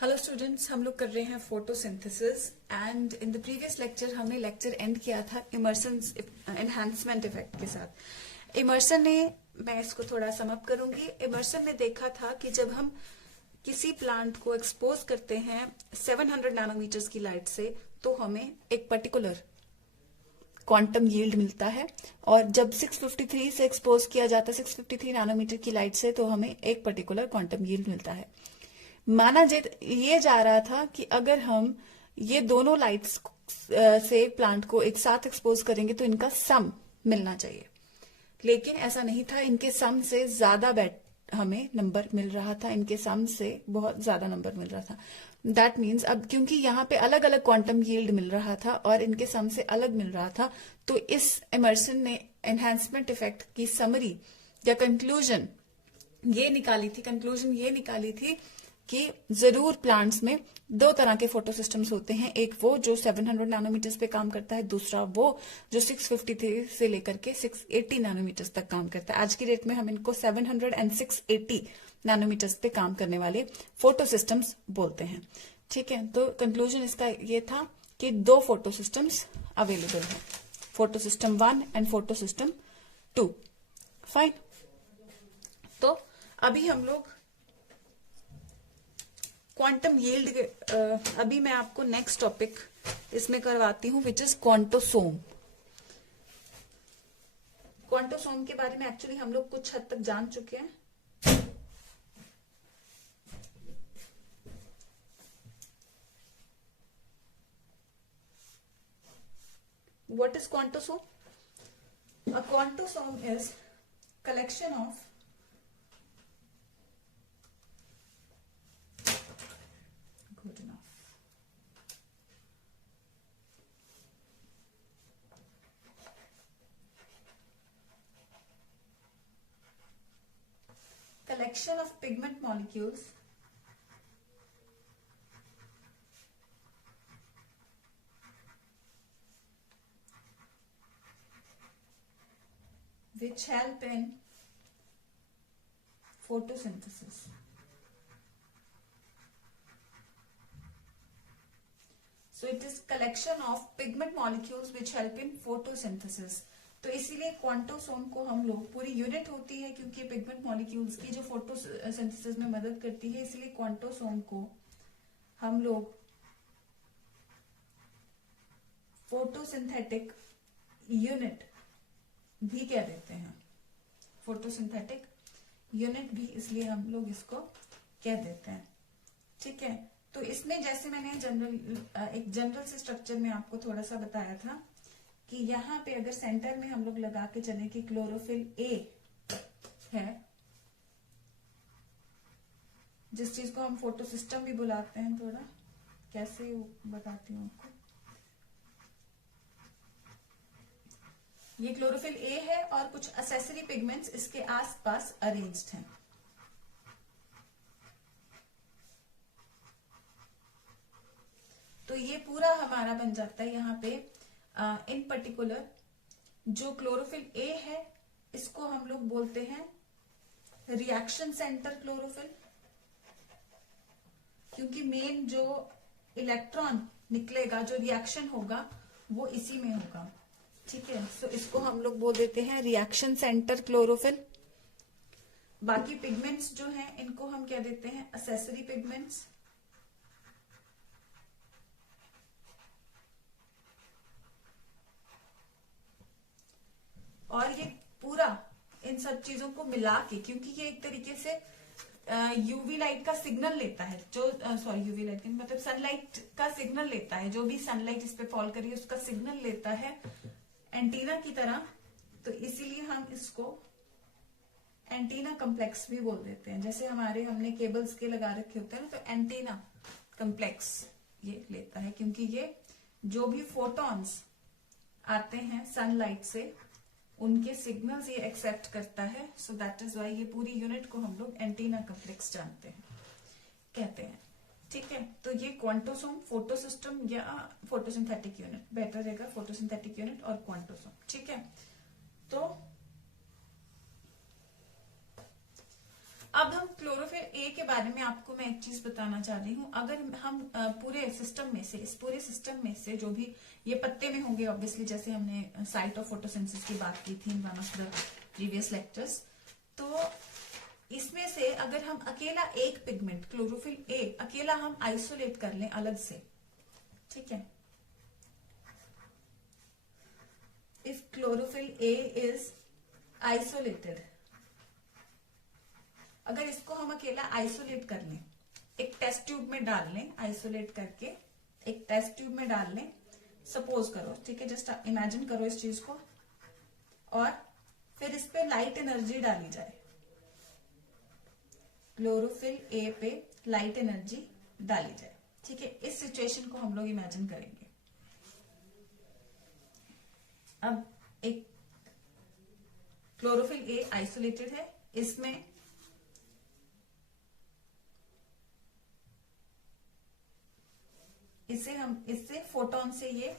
Hello students, हम लोग कर रहे हैं photosynthesis and in the previous lecture हमने लेक्चर एंड किया था इमर्सन एनहांसमेंट इफेक्ट के साथ। इमर्सन ने, मैं इसको थोड़ा सम अप करूंगी। इमर्सन ने देखा था कि जब हम किसी प्लांट को एक्सपोज करते हैं 700 नैनोमीटर्स की लाइट से तो हमें एक पर्टिकुलर क्वांटम यील्ड मिलता है, और जब 653 से एक्सपोज किया जाता है 653 नैनोमीटर की लाइट से तो हमें एक पर्टिकुलर क्वांटम यील्ड मिलता है। माना ये जा रहा था कि अगर हम ये दोनों लाइट्स से प्लांट को एक साथ एक्सपोज करेंगे तो इनका सम मिलना चाहिए, लेकिन ऐसा नहीं था। इनके सम से ज्यादा हमें नंबर मिल रहा था, इनके सम से बहुत ज्यादा नंबर मिल रहा था। दैट मीन्स अब क्योंकि यहाँ पे अलग अलग क्वांटम यील्ड मिल रहा था और इनके सम से अलग मिल रहा था, तो इस इमर्सन ने एनहांसमेंट इफेक्ट की समरी या कंक्लूजन ये निकाली थी कि जरूर प्लांट्स में दो तरह के फोटो सिस्टम्स होते हैं। एक वो जो 700 नैनोमीटर्स पे काम करता है, दूसरा वो जो 653 से लेकर के 680 नैनोमीटर्स तक काम करता है। आज की डेट में हम इनको 700 एंड 680 नैनोमीटर्स पे काम करने वाले फोटो सिस्टम्स बोलते हैं। ठीक है, तो कंक्लूजन इसका ये था कि दो फोटो सिस्टम्स अवेलेबल हैं, photo system 1 and photo system 2। Fine. तो अभी हम लोग क्वांटम यील्ड अभी मैं आपको नेक्स्ट टॉपिक इसमें करवाती हूं, विच इज क्वांटोसोम। क्वांटोसोम के बारे में एक्चुअली हम लोग कुछ हद तक जान चुके हैं। What is quantosome? A quantosome is collection of good enough. Collection of pigment molecules which help in photosynthesis. So it is collection of pigment molecules which help in photosynthesis. तो इसीलिए क्वांटोसोम को हम लोग, पूरी यूनिट होती है क्योंकि pigment molecules की जो फोटोसिंथेसिस में मदद करती है, इसलिए क्वांटोसोम को हम लोग फोटोसिंथेटिक यूनिट भी कह देते हैं। फोटोसिंथेटिक यूनिट भी इसलिए हम लोग इसको कह देते हैं। ठीक है, तो इसमें जैसे मैंने एक जनरल से स्ट्रक्चर में आपको थोड़ा सा बताया था कि यहाँ पे अगर सेंटर में हम लोग लगा के चले कि क्लोरोफिल ए है, जिस चीज को हम फोटो सिस्टम भी बुलाते हैं, थोड़ा कैसे बताती हूँ आपको। ये क्लोरोफिल ए है और कुछ एसेसरी पिगमेंट्स इसके आसपास अरेंज्ड हैं। तो ये पूरा हमारा बन जाता है यहाँ पे इन पर्टिकुलर जो क्लोरोफिल ए है इसको हम लोग बोलते हैं रिएक्शन सेंटर क्लोरोफिल, क्योंकि मेन जो इलेक्ट्रॉन निकलेगा, जो रिएक्शन होगा वो इसी में होगा। ठीक है, सो इसको हम लोग बोल देते हैं रिएक्शन सेंटर क्लोरोफिल। बाकी पिगमेंट्स जो हैं इनको हम क्या देते हैं, एसेसरी पिगमेंट्स। और ये पूरा इन सब चीजों को मिला के, क्योंकि ये एक तरीके से यूवी लाइट का सिग्नल लेता है, जो यूवी लाइट मतलब सनलाइट का सिग्नल लेता है, जो भी सनलाइट इस पे फॉल करी है उसका सिग्नल लेता है एंटीना की तरह। तो इसीलिए हम इसको एंटीना कम्प्लेक्स भी बोल देते हैं। जैसे हमने केबल्स के लगा रखे होते हैं ना, तो एंटीना कम्प्लेक्स ये लेता है, क्योंकि ये जो भी फोटॉन्स आते हैं सनलाइट से उनके सिग्नल्स ये एक्सेप्ट करता है। सो दैट इज वाई ये पूरी यूनिट को हम लोग एंटीना कम्प्लेक्स कहते हैं। ठीक है, तो ये क्वांटोसोम, फोटो सिस्टम या फोटोसिंथेटिक यूनिट, बेटर रहेगा फोटोसिंथेटिक यूनिट और क्वांटोसोम। ठीक है, तो अब हम क्लोरोफिल ए के बारे में आपको मैं एक चीज बताना चाह रही हूँ। अगर हम पूरे सिस्टम में से, इस पूरे सिस्टम में से जो भी ये पत्ते में होंगे ऑब्वियसली, जैसे हमने साइट ऑफ फोटोसिंथेसिस की बात की थी in one of the previous lectures, तो इसमें से अगर हम अकेला एक पिगमेंट क्लोरोफिल ए अकेला हम आइसोलेट कर लें अलग से, ठीक है, if chlorophyll A is isolated, अगर इसको हम अकेला आइसोलेट कर लें, एक टेस्ट ट्यूब में डाल लें, आइसोलेट करके एक टेस्ट ट्यूब में डाल लें, सपोज करो, ठीक है, जस्ट इमेजिन करो इस चीज को, और फिर इस पे लाइट एनर्जी डाली जाए, क्लोरोफिल ए पे लाइट एनर्जी डाली जाए, ठीक है, इस सिचुएशन को हम लोग इमेजिन करेंगे। अब एक क्लोरोफिल ए आइसोलेटेड है, इसमें इससे फोटोन से ये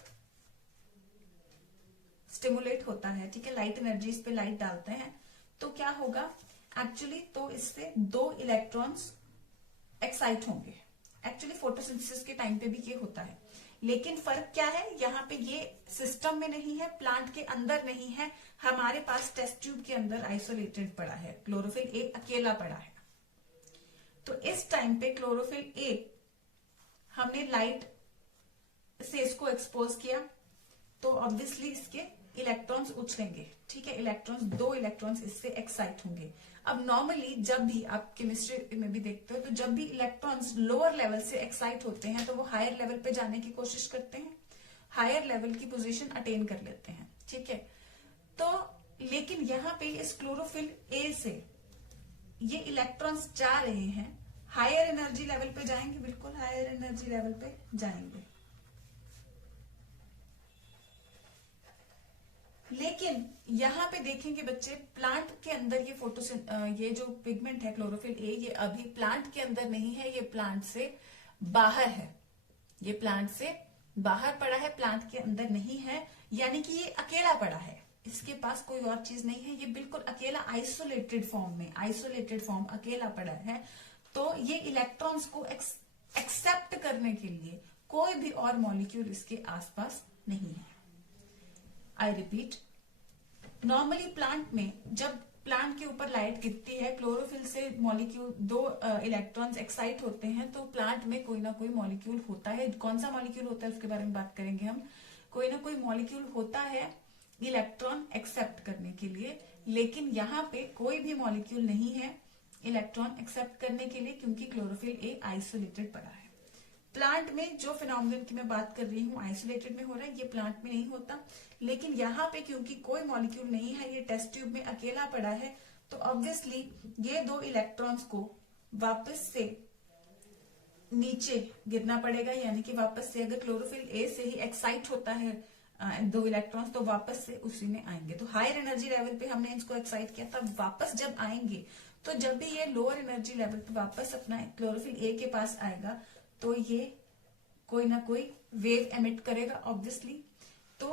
स्टिमुलेट होता है, ठीक है, लाइट एनर्जी, इस पे लाइट डालते हैं तो क्या होगा एक्चुअली, तो इससे 2 इलेक्ट्रॉन्स एक्साइट होंगे। एक्चुअली फोटोसिंथेसिस के टाइम पे भी ये होता है, लेकिन फर्क क्या है, यहाँ पे ये सिस्टम में नहीं है, प्लांट के अंदर नहीं है, हमारे पास टेस्ट ट्यूब के अंदर आइसोलेटेड पड़ा है, क्लोरोफिल ए अकेला पड़ा है। तो इस टाइम पे क्लोरोफिल ए हमने लाइट से इसको एक्सपोज किया तो ऑब्वियसली इसके इलेक्ट्रॉन्स उछलेंगे, ठीक है, इलेक्ट्रॉन्स 2 इलेक्ट्रॉन्स इससे एक्साइट होंगे। अब नॉर्मली जब भी आप केमिस्ट्री में भी देखते हो, तो जब भी इलेक्ट्रॉन्स लोअर लेवल से एक्साइट होते हैं तो वो हायर लेवल पे जाने की कोशिश करते हैं, हायर लेवल की पोजीशन अटेन कर लेते हैं, ठीक है। तो लेकिन यहाँ पे इस क्लोरोफिल ए से ये इलेक्ट्रॉन्स जा रहे हैं, हायर एनर्जी लेवल पे जाएंगे, बिल्कुल हायर एनर्जी लेवल पे जाएंगे, लेकिन यहाँ पे देखेंगे बच्चे, प्लांट के अंदर ये जो पिगमेंट है क्लोरोफिल ए, ये अभी प्लांट के अंदर नहीं है, ये प्लांट से बाहर है, ये प्लांट से बाहर पड़ा है, प्लांट के अंदर नहीं है, यानी कि ये अकेला पड़ा है, इसके पास कोई और चीज नहीं है, ये बिल्कुल अकेला आइसोलेटेड फॉर्म अकेला पड़ा है। तो ये इलेक्ट्रॉन्स को एक्सेप्ट करने के लिए कोई भी और मॉलिक्यूल इसके आसपास नहीं है। आई रिपीट, नॉर्मली प्लांट में जब प्लांट के ऊपर लाइट गिरती है, क्लोरोफिल से मॉलिक्यूल 2 इलेक्ट्रॉन्स एक्साइट होते हैं, तो प्लांट में कोई ना कोई मॉलिक्यूल होता है। कौन सा मॉलिक्यूल होता है उसके बारे में बात करेंगे हम। कोई ना कोई मॉलिक्यूल होता है इलेक्ट्रॉन एक्सेप्ट करने के लिए, लेकिन यहाँ पे कोई भी मॉलिक्यूल नहीं है इलेक्ट्रॉन एक्सेप्ट करने के लिए, क्योंकि क्लोरोफिल ए आइसोलेटेड पड़ा है। प्लांट में जो फिनोमिनन की मैं बात कर रही हूँ आइसोलेटेड में हो रहा है, ये प्लांट में नहीं होता, लेकिन यहाँ पे क्योंकि कोई मॉलिक्यूल नहीं है, ये टेस्ट ट्यूब में अकेला पड़ा है, तो ऑब्वियसली ये 2 इलेक्ट्रॉन्स को वापस से नीचे गिरना पड़ेगा, यानी कि वापस से अगर क्लोरोफिल ए से ही एक्साइट होता है 2 इलेक्ट्रॉन्स, तो वापस से उसी में आएंगे। तो हायर एनर्जी लेवल पे हमने इसको एक्साइट किया, तब वापस जब आएंगे, तो जब भी ये लोअर एनर्जी लेवल पे वापस अपना क्लोरोफिल ए के पास आएगा, तो ये कोई ना कोई वेव एमिट करेगा ऑब्वियसली। तो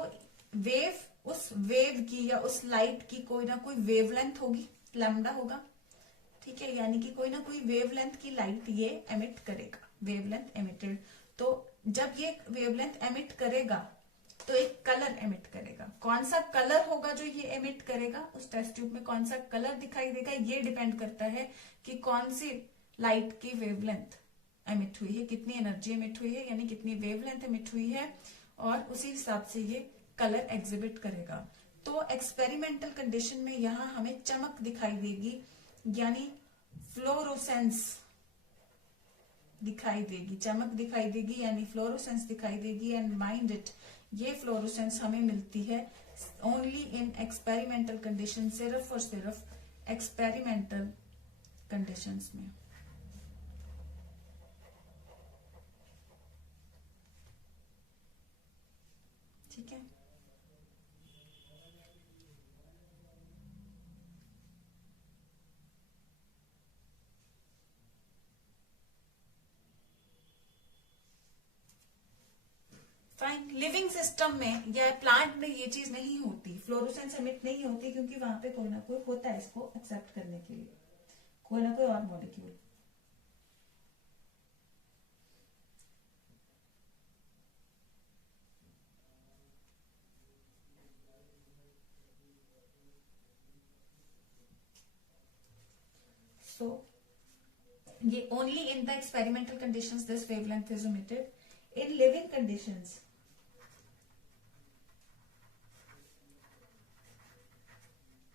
वेव, उस वेव की या उस लाइट की कोई ना कोई वेवलेंथ होगी, लैम्डा होगा, ठीक है, यानी कि कोई ना कोई वेवलेंथ की लाइट ये एमिट करेगा, वेवलेंथ एमिटेड। तो जब ये वेवलेंथ एमिट करेगा तो एक कलर एमिट करेगा। कौन सा कलर होगा जो ये एमिट करेगा, उस टेस्ट ट्यूब में कौन सा कलर दिखाई देगा, ये डिपेंड करता है कि कौन सी लाइट की वेवलेंथ एमिट हुई है, कितनी एनर्जी एमिट हुई है, यानी कितनी वेवलेंथ एमिट हुई है, और उसी हिसाब से ये कलर एग्जिबिट करेगा। तो एक्सपेरिमेंटल कंडीशन में यहाँ हमें चमक दिखाई देगी, यानी फ्लोरोसेंस दिखाई देगी, चमक दिखाई देगी, यानी फ्लोरोसेंस दिखाई देगी। एंड माइंड इट, ये फ्लोरोसेंस हमें मिलती है ओनली इन एक्सपेरिमेंटल कंडीशन, सिर्फ और सिर्फ एक्सपेरिमेंटल कंडीशंस में। ठीक है, फाइन। लिविंग सिस्टम में या प्लांट में ये चीज नहीं होती, फ्लोरोसेंस एमिट नहीं होती, क्योंकि वहां पे कोई ना कोई होता है इसको एक्सेप्ट करने के लिए, कोई ना कोई और मॉलिक्यूल। सो ये only in the experimental conditions this wavelength is emitted. In living conditions,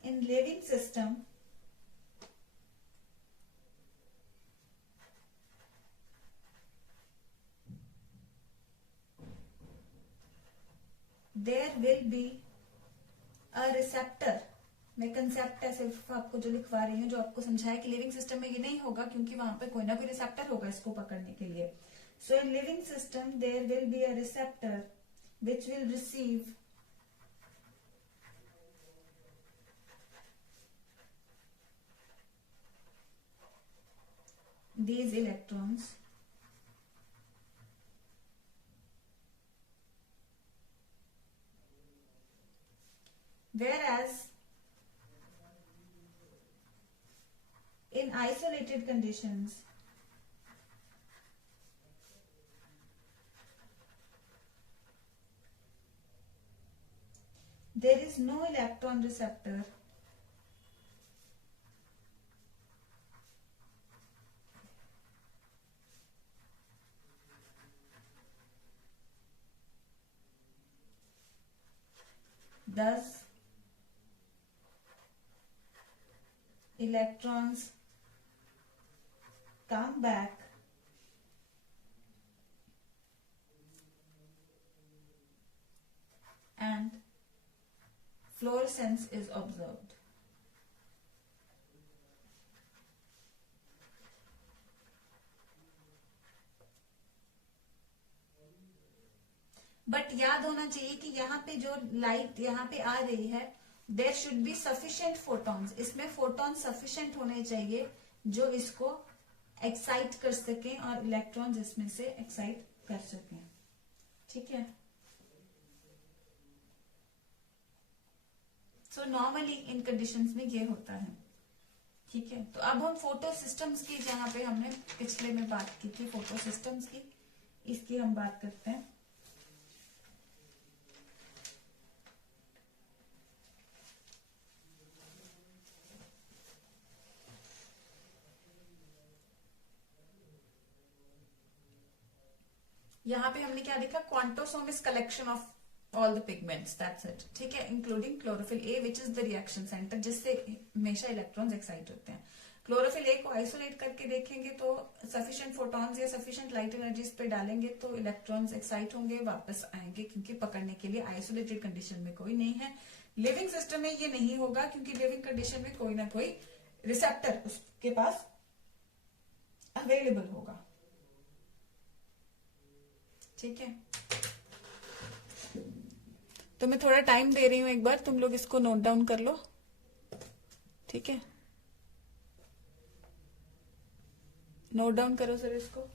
in living system, there will be a receptor। मैं कंसेप्ट है सिर्फ आपको जो लिखवा रही हूँ, जो आपको समझाया कि लिविंग सिस्टम में ये नहीं होगा क्योंकि वहां पे कोई ना कोई रिसेप्टर होगा इसको पकड़ने के लिए। So in living system there will be a receptor which will receive these electrons whereas in isolated conditions there is no electron receptor thus electrons come back and fluorescence is observed। But याद होना चाहिए कि यहाँ पे जो light यहाँ पे आ रही है there should be sufficient photons. इसमें फोटॉन सफिशिएंट होने चाहिए जो इसको एक्साइट कर सकें और इलेक्ट्रॉन्स इसमें से एक्साइट कर सकें। ठीक है, सो नॉर्मली इन कंडीशंस में ये होता है। ठीक है, तो अब हम फोटो सिस्टम्स की, जहां पे हमने पिछले में बात की थी फोटो सिस्टम्स की, इसकी हम बात करते हैं। यहाँ पे हमने क्या देखा, quantosome is collection of all the pigments, that's it. ठीक है, including chlorophyll A which is the reaction centre, जिससे हमेशा इलेक्ट्रॉन्स एक्साइट होते हैं। क्लोरोफिल ए को आइसोलेट करके देखेंगे तो सफिशिएंट फोटॉन्स या सफिशिएंट लाइट एनर्जीज पे डालेंगे तो इलेक्ट्रॉन्स एक्साइट होंगे, वापस आएंगे, क्योंकि पकड़ने के लिए आइसोलेटेड कंडीशन में कोई नहीं है। लिविंग सिस्टम में ये नहीं होगा क्योंकि लिविंग कंडीशन में कोई ना कोई रिसेप्टर उसके पास अवेलेबल होगा। ठीक है, तो मैं थोड़ा टाइम दे रही हूं, एक बार तुम लोग इसको नोट डाउन कर लो। ठीक है, नोट डाउन करो सर इसको।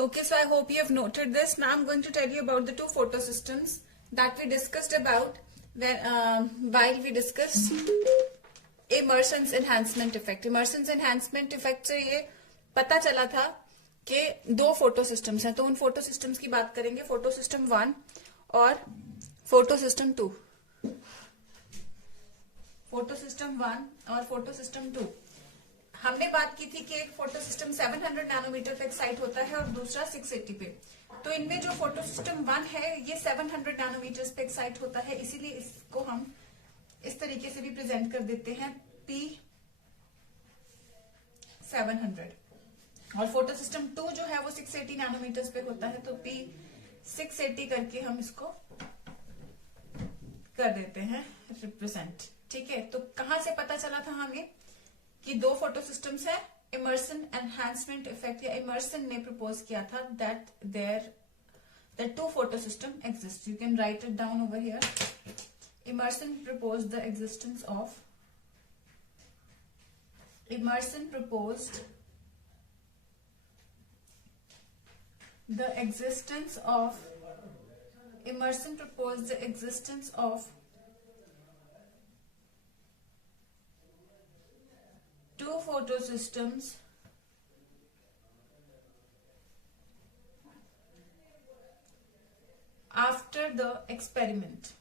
Okay, so I hope you have noted this. Now I'm going to tell you about the two photo systems that we discussed about while we discussed immersion enhancement effect. Immersion enhancement effect से ये पता चला था कि दो photo systems हैं, तो उन फोटो सिस्टम्स की बात करेंगे, फोटो सिस्टम 1 और फोटो सिस्टम 2. फोटो सिस्टम 1 और फोटो सिस्टम 2. हमने बात की थी कि एक फोटो सिस्टम 700 नैनोमीटर पे एक्साइट होता है और दूसरा 680 पे. तो इनमें जो फोटो सिस्टम 1 है ये 700 नैनोमीटर पे एक्साइट होता है, इसीलिए इसको हम इस तरीके से भी प्रेजेंट कर देते हैं P700. और फोटो सिस्टम 2 जो है वो 680 नैनोमीटर पे होता है, तो P680 करके हम इसको कर देते हैं रिप्रेजेंट. ठीक है, तो कहां से पता चला था हमें कि दो फोटो सिस्टम्स है. इमर्सन एनहांसमेंट इफेक्ट या इमर्सन ने प्रपोज किया था that there two photo system exist. You can write it down over here. Emerson proposed the existence of Emerson proposed the existence of two photosystems after the experiment.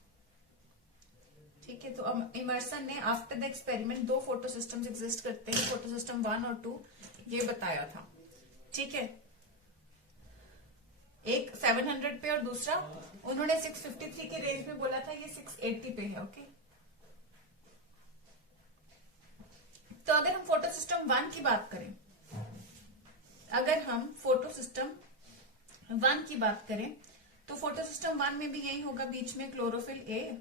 ठीक है, तो immersion ने after the experiment दो photo systems exist करते हैं, photo system 1 और 2, ये बताया था. ठीक है, एक 700 पे और दूसरा उन्होंने 653 के रेंज में बोला था, ये 680 पे है. ओके, तो अगर हम फोटो सिस्टम 1 की बात करें, अगर हम फोटो सिस्टम 1 की बात करें तो फोटो सिस्टम 1 में भी यही होगा, बीच में क्लोरोफिल ए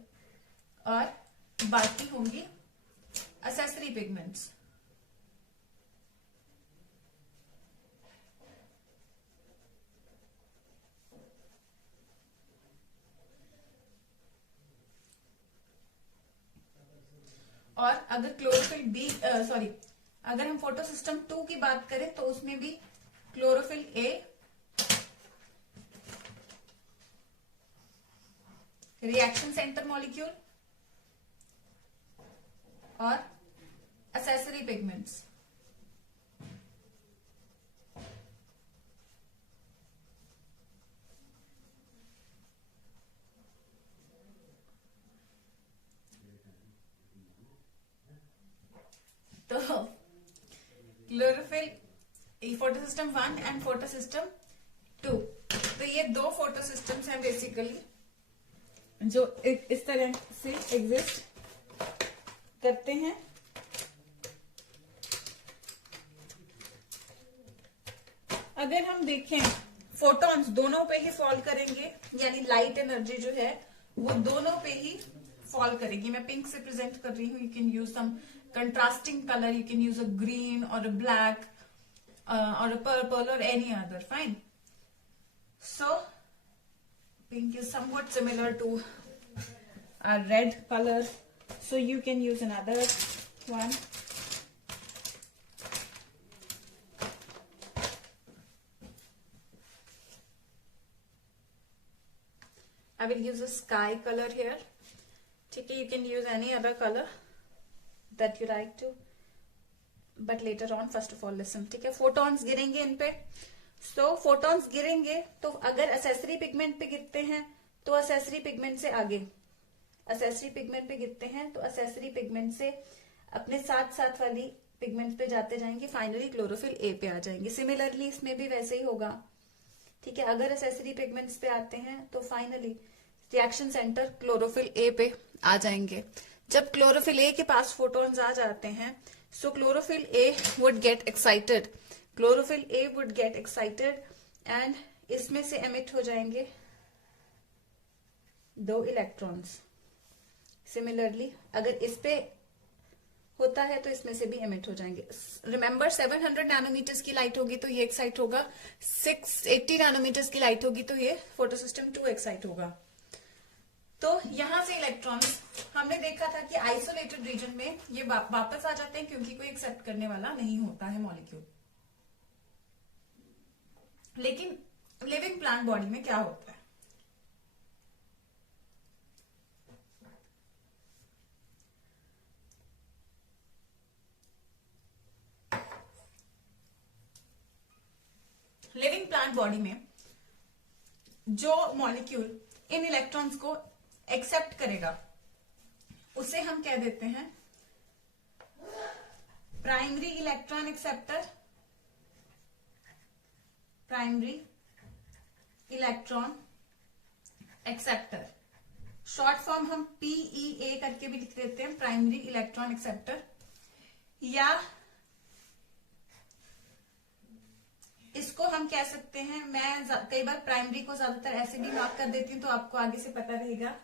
और बाकी होंगी एसेसरी पिगमेंट्स. और अगर क्लोरोफिल बी अगर हम फोटो सिस्टम 2 की बात करें तो उसमें भी chlorophyll A, reaction centre molecule और एसेसरी पिगमेंट्स. तो chlorophyll photo system 1 and photo system 2, तो ये दो फोटो सिस्टम्स हैं बेसिकली जो इस तरह से एग्जिस्ट करते हैं. अगर हम देखें फोटॉन्स दोनों पे ही फॉल करेंगे, यानी लाइट एनर्जी जो है वो दोनों पे ही फॉल करेगी. मैं पिंक से प्रेजेंट कर रही हूँ. You can use some contrasting color, you can use a green or a black or a purple or any other, fine. So pink is somewhat similar to a red color, so you can use another one. I will use a sky color here. Okay, you can use any other color that you like to, but later on, first of all listen. ठीक है, photons गिरेंगे इन पे. सो photons गिरेंगे तो अगर accessory pigment पे गिरते हैं तो एसेसरी पिगमेंट से आगे, एसेसरी पिगमेंट पे गिरते हैं तो एसेसरी पिगमेंट से अपने साथ साथ वाली पिगमेंट पे जाते जाएंगे, फाइनली क्लोरोफिल ए पे आ जाएंगे. सिमिलरली इसमें भी वैसे ही होगा. ठीक है, अगर एसेसरी पिगमेंट्स पे आते हैं तो finally reaction centre chlorophyll A पे आ जाएंगे. जब क्लोरोफिल ए के पास फोटॉन्स आ जाते हैं, so chlorophyll A would get excited, chlorophyll A would get excited and इसमें से एमिट हो जाएंगे 2 इलेक्ट्रॉन्स. सिमिलरली अगर इस पे होता है तो इसमें से भी एमिट हो जाएंगे। रिमेंबर 700 नैनोमीटर्स की लाइट होगी तो ये एक्साइट होगा, 680 नैनोमीटर्स की लाइट होगी तो ये फोटोसिस्टम 2 एक्साइट होगा। तो यहां से इलेक्ट्रॉन्स हमने देखा था कि आइसोलेटेड रीजन में ये वापस आ जाते हैं क्योंकि कोई एक्सेप्ट करने वाला नहीं होता है मॉलिक्यूल। लेकिन लिविंग प्लांट बॉडी में क्या होता है? लिविंग प्लांट बॉडी में जो मॉलिक्यूल इन इलेक्ट्रॉन्स को एक्सेप्ट करेगा उसे हम कह देते हैं primary electron acceptor, primary electron acceptor. Short form हम पीईए करके भी लिख देते हैं, प्राइमरी इलेक्ट्रॉन एक्सेप्टर। या इसको हम कह सकते हैं, मैं कई बार प्राइमरी को ज्यादातर ऐसे भी मार्क कर देती हूँ तो आपको आगे से पता रहेगा।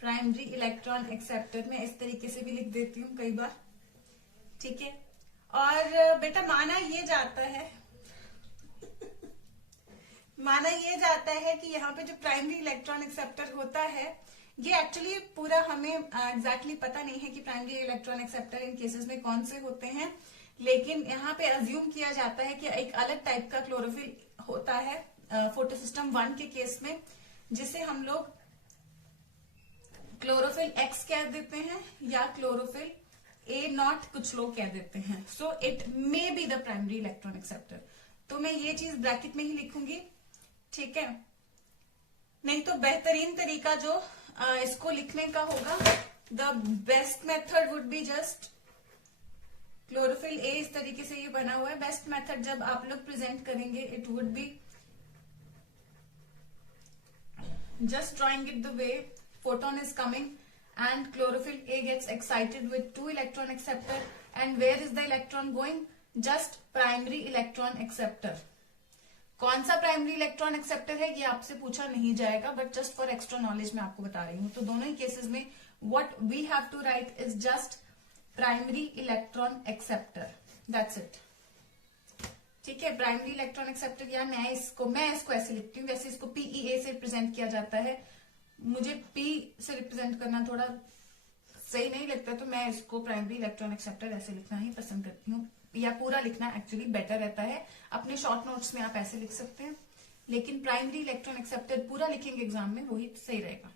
प्राइमरी इलेक्ट्रॉन एक्सेप्टर में इस तरीके से भी लिख देती हूँ कई बार, ठीक है। और बेटा माना ये जाता है कि यहाँ पे जो प्राइमरी इलेक्ट्रॉन एक्सेप्टर होता है ये एक्चुअली पूरा हमें एग्जैक्टली पता नहीं है कि प्राइमरी इलेक्ट्रॉन एक्सेप्टर इन केसेस में कौन से होते हैं, लेकिन यहाँ पे अज्यूम किया जाता है कि एक अलग टाइप का क्लोरोफिल होता है फोटोसिस्टम 1 के केस में, जिसे हम लोग क्लोरोफिल एक्स कह देते हैं या क्लोरोफिल ए नॉट कुछ लोग कह देते हैं। So it may be the primary electron acceptor. तो मैं ये चीज ब्रैकेट में ही लिखूंगी, ठीक है। नहीं तो बेहतरीन तरीका जो इसको लिखने का होगा, the best method would be just chlorophyll A, इस तरीके से ये बना हुआ है। बेस्ट मेथड जब आप लोग प्रेजेंट करेंगे it would be just drawing it the way photon is coming and chlorophyll A gets excited with 2 electron acceptor, and where is the electron going? Just primary electron acceptor. कौन सा primary electron acceptor है ये आपसे पूछा नहीं जाएगा, but just for extra knowledge मैं आपको बता रही हूँ। तो दोनों ही केसेस में what we have to write is just primary electron acceptor, that's it, ठीक है। प्राइमरी इलेक्ट्रॉन एक्सेप्टर, या मैं इसको ऐसे लिखती हूँ, वैसे इसको पीईए से रिप्रेजेंट किया जाता है। मुझे पी से रिप्रेजेंट करना थोड़ा सही नहीं लगता, तो मैं इसको प्राइमरी इलेक्ट्रॉन एक्सेप्टर ऐसे लिखना ही पसंद करती हूँ, या पूरा लिखना एक्चुअली बेटर रहता है। अपने शॉर्ट नोट्स में आप ऐसे लिख सकते हैं, लेकिन प्राइमरी इलेक्ट्रॉन एक्सेप्टर पूरा लिखेंगे एग्जाम में, वही सही रहेगा।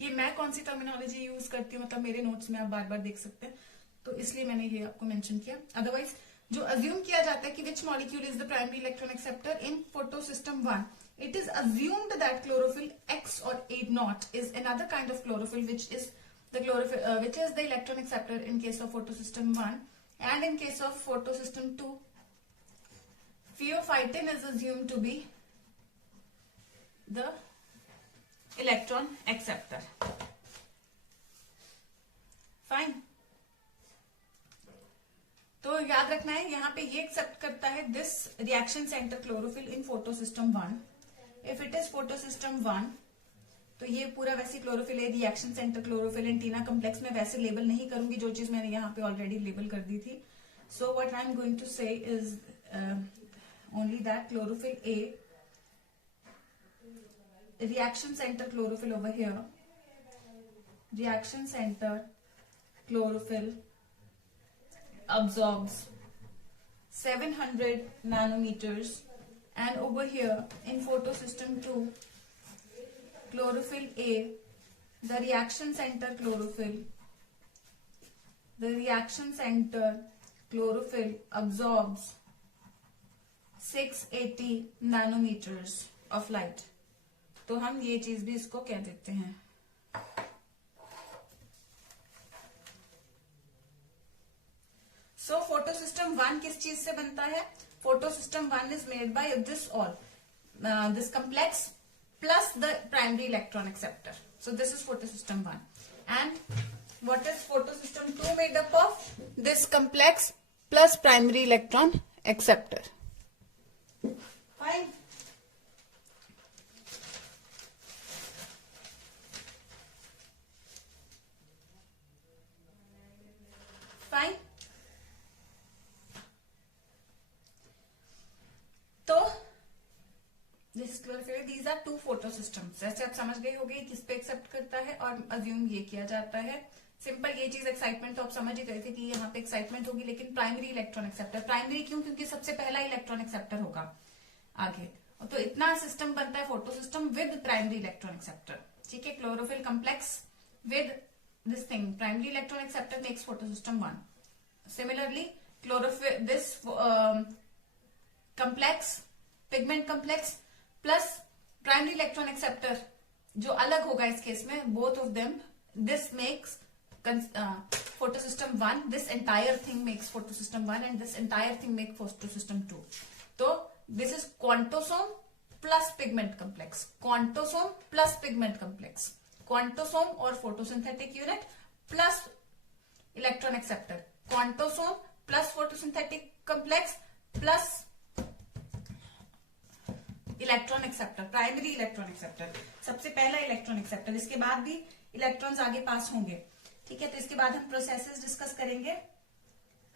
ये मैं कौन सी टर्मिनोलॉजी यूज करती हूँ, मतलब मेरे नोट्स में आप बार बार देख सकते हैं, तो इसलिए मैंने ये आपको मेंशन किया। अदरवाइज जो अज्यूम किया जाता है कि which molecule is the primary electron acceptor in photosystem 1, it is assumed that chlorophyll X or A naught is another kind of chlorophyll which is the electron acceptor in case of photosystem 1, and in case of photosystem 2 pheophytin is assumed to be the electron acceptor. Fine. तो याद रखना है यहाँ पे ये accept करता है this reaction centre chlorophyll in photosystem 1। If it is photosystem 1 तो ये पूरा वैसे क्लोरोफिल है, reaction centre chlorophyll antenna complex में वैसे लेबल नहीं करूंगी, जो चीज मैंने यहाँ पे ऑलरेडी लेबल कर दी थी। So what I am going to say is only that chlorophyll A, reaction centre chlorophyll over here, reaction centre chlorophyll absorbs 700 nanometers, and over here in photosystem 2 chlorophyll A, the reaction center chlorophyll absorbs 680 nanometers of light। तो हम ये चीज भी इसको कह देते हैं। सो photosystem 1 किस चीज से बनता है? Photosystem 1 is made by this complex plus the primary electron acceptor. So this is photosystem 1. And what is photosystem 2 made up of? This complex plus primary electron acceptor. Fine. Fine. तो this chlorophyll, these are two photosystems. जैसे आप समझ गए होंगे किस पे accept करता है और अज्यूम ये किया जाता है। सिंपल ये चीज, एक्साइटमेंट तो आप समझ ही गए थे कि यहाँ पे एक्साइटमेंट होगी, लेकिन प्राइमरी इलेक्ट्रॉन एक्सेप्टर। प्राइमरी क्यों? क्योंकि सबसे पहला इलेक्ट्रॉन एक्सेप्टर होगा आगे। तो इतना सिस्टम बनता है photo system with primary electron acceptor. ठीक है, chlorophyll complex with this thing, primary electron acceptor makes photosystem 1. Similarly, chlorophyll, this complex, pigment complex plus primary electron acceptor जो अलग होगा इस केस में, both of them, this makes photosystem 1. This entire thing makes photosystem 1 and this entire thing makes photosystem 2. तो this is quantosome plus pigment complex, quantosome plus pigment complex, quantasome और photosynthetic unit plus electron acceptor, quantasome plus photosynthetic complex plus electron acceptor, primary electron acceptor, सबसे पहला electron acceptor. इसके बाद भी electrons आगे पास होंगे। ठीक है, तो इसके बाद हम प्रोसेसेस डिस्कस करेंगे।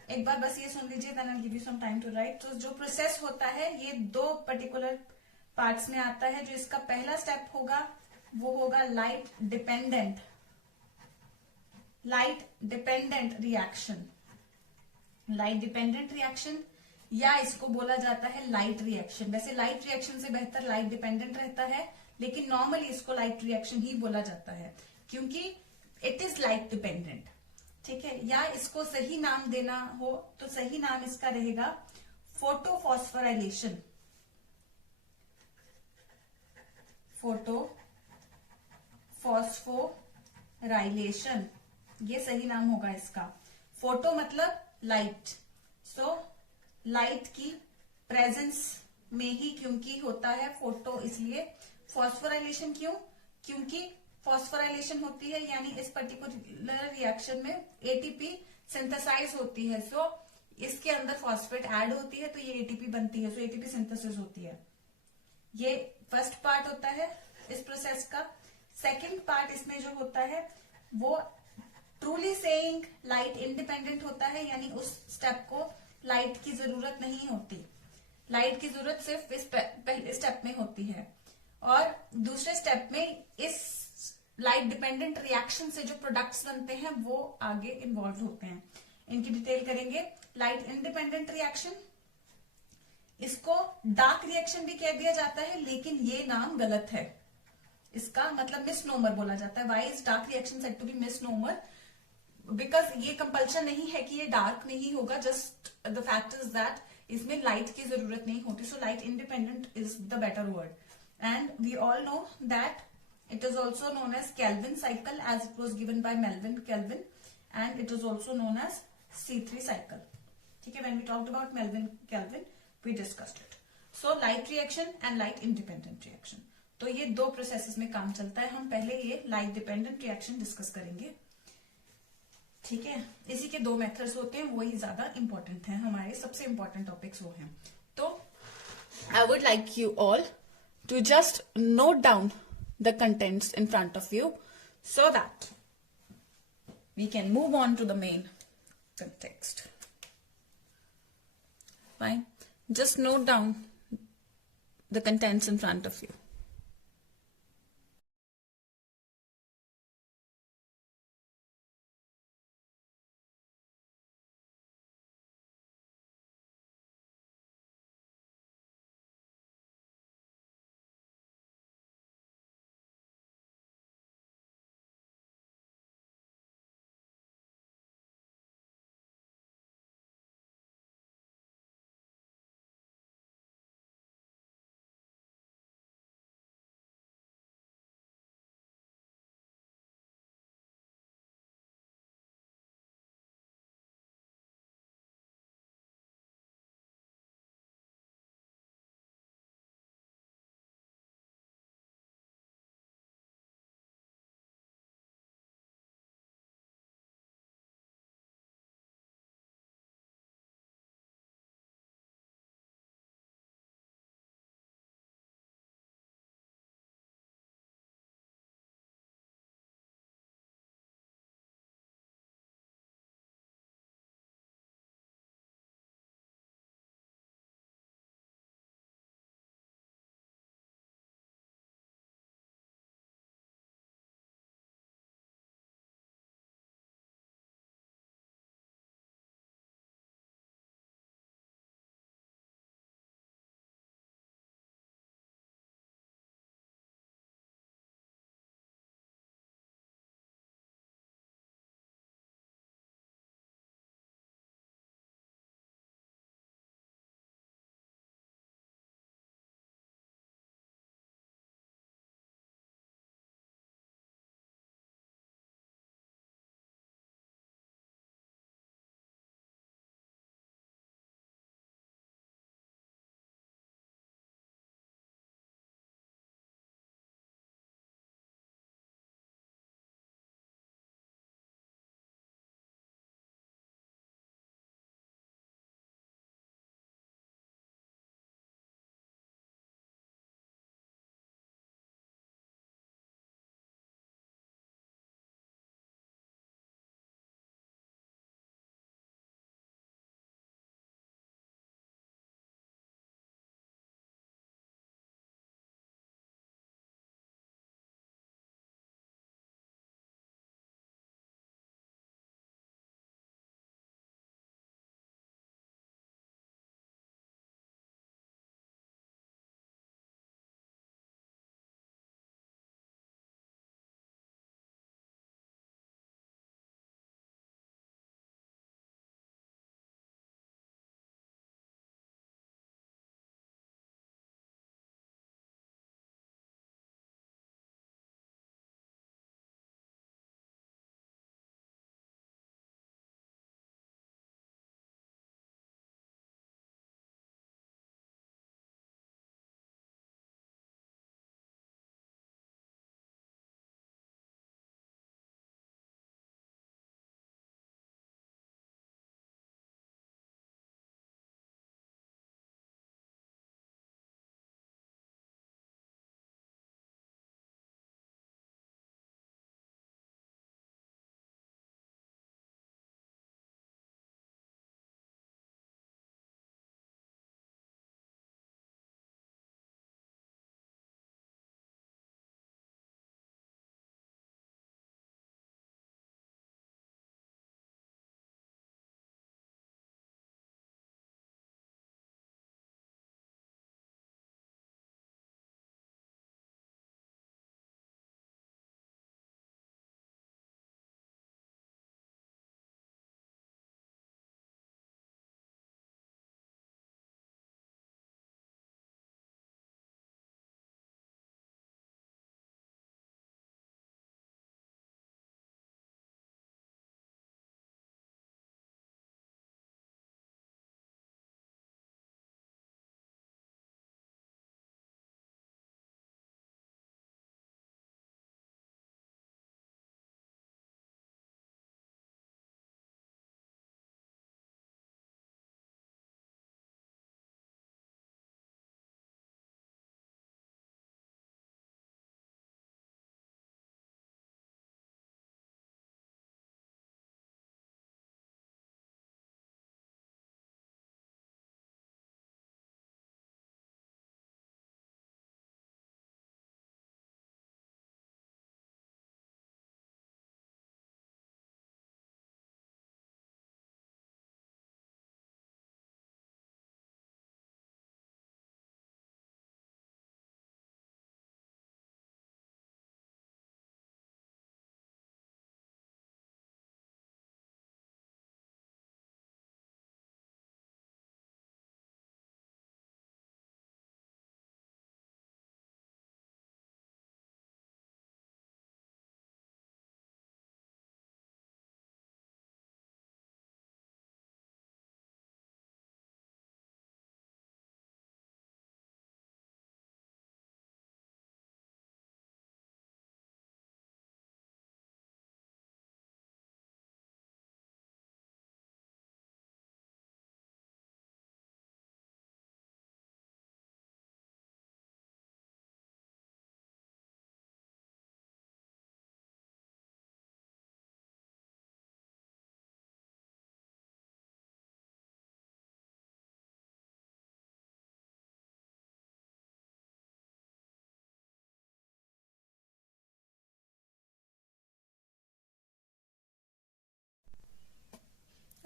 एक बार बस ये सुन लीजिए, then I will give you some time to write. तो जो प्रोसेस होता है ये दो पर्टिकुलर पार्ट्स में आता है। जो इसका पहला स्टेप होगा वो होगा light dependent reaction, light dependent reaction, या इसको बोला जाता है लाइट रिएक्शन। वैसे लाइट रिएक्शन से बेहतर लाइट डिपेंडेंट रहता है, लेकिन नॉर्मली इसको लाइट रिएक्शन ही बोला जाता है क्योंकि इट इज लाइट डिपेंडेंट। ठीक है, या इसको सही नाम देना हो तो सही नाम इसका रहेगा फोटोफॉस्फोराइलेशन, फोटोफॉस्फोराइलेशन, ये सही नाम होगा इसका। फोटो मतलब लाइट, सो लाइट की प्रेजेंस में ही क्योंकि होता है फोटो, इसलिए फॉस्फोराइलेशन। क्यों? क्योंकि फॉस्फोराइलेशन होती है, यानी इस पर्टिकुलर रिएक्शन में एटीपी सिंथेसाइज होती है। सो इसके अंदर फॉस्फेट ऐड होती है तो ये एटीपी बनती है, सो एटीपी सिंथेसिस होती है। ये फर्स्ट पार्ट होता है इस प्रोसेस का। सेकंड पार्ट इसमें जो होता है वो ट्रूली सेइंग लाइट इंडिपेंडेंट होता है, यानी उस स्टेप को लाइट की जरूरत नहीं होती। लाइट की जरूरत सिर्फ इस पहले स्टेप में होती है, और दूसरे स्टेप में इस लाइट डिपेंडेंट रिएक्शन से जो प्रोडक्ट्स बनते हैं वो आगे इन्वॉल्व होते हैं। इनकी डिटेल करेंगे। लाइट इंडिपेंडेंट रिएक्शन, इसको डार्क रिएक्शन भी कह दिया जाता है, लेकिन ये नाम गलत है। इसका मतलब मिसनोमर बोला जाता है। Why is dark reaction said to be misnomer? Because ये कंपल्शन नहीं है कि ये डार्क नहीं होगा, just the fact is that इसमें लाइट की जरूरत नहीं होती। So light independent is the better word, and we all know that it is also known as Kelvin cycle as it was given by Melvin Kelvin, and it is also known as C3 cycle. ठीक है, when we talked about Melvin Kelvin we discussed it. So light reaction and light independent reaction, तो ये दो processes में काम चलता है। हम पहले ये लाइट डिपेंडेंट रिएक्शन डिस्कस करेंगे। ठीक है, इसी के दो मेथड्स होते हैं, वही ज्यादा इंपॉर्टेंट है, हमारे सबसे इंपॉर्टेंट टॉपिक्स वो हैं। तो I would like you all to just note down the contents in front of you so that we can move on to the main context. Fine. Just note down the contents in front of you.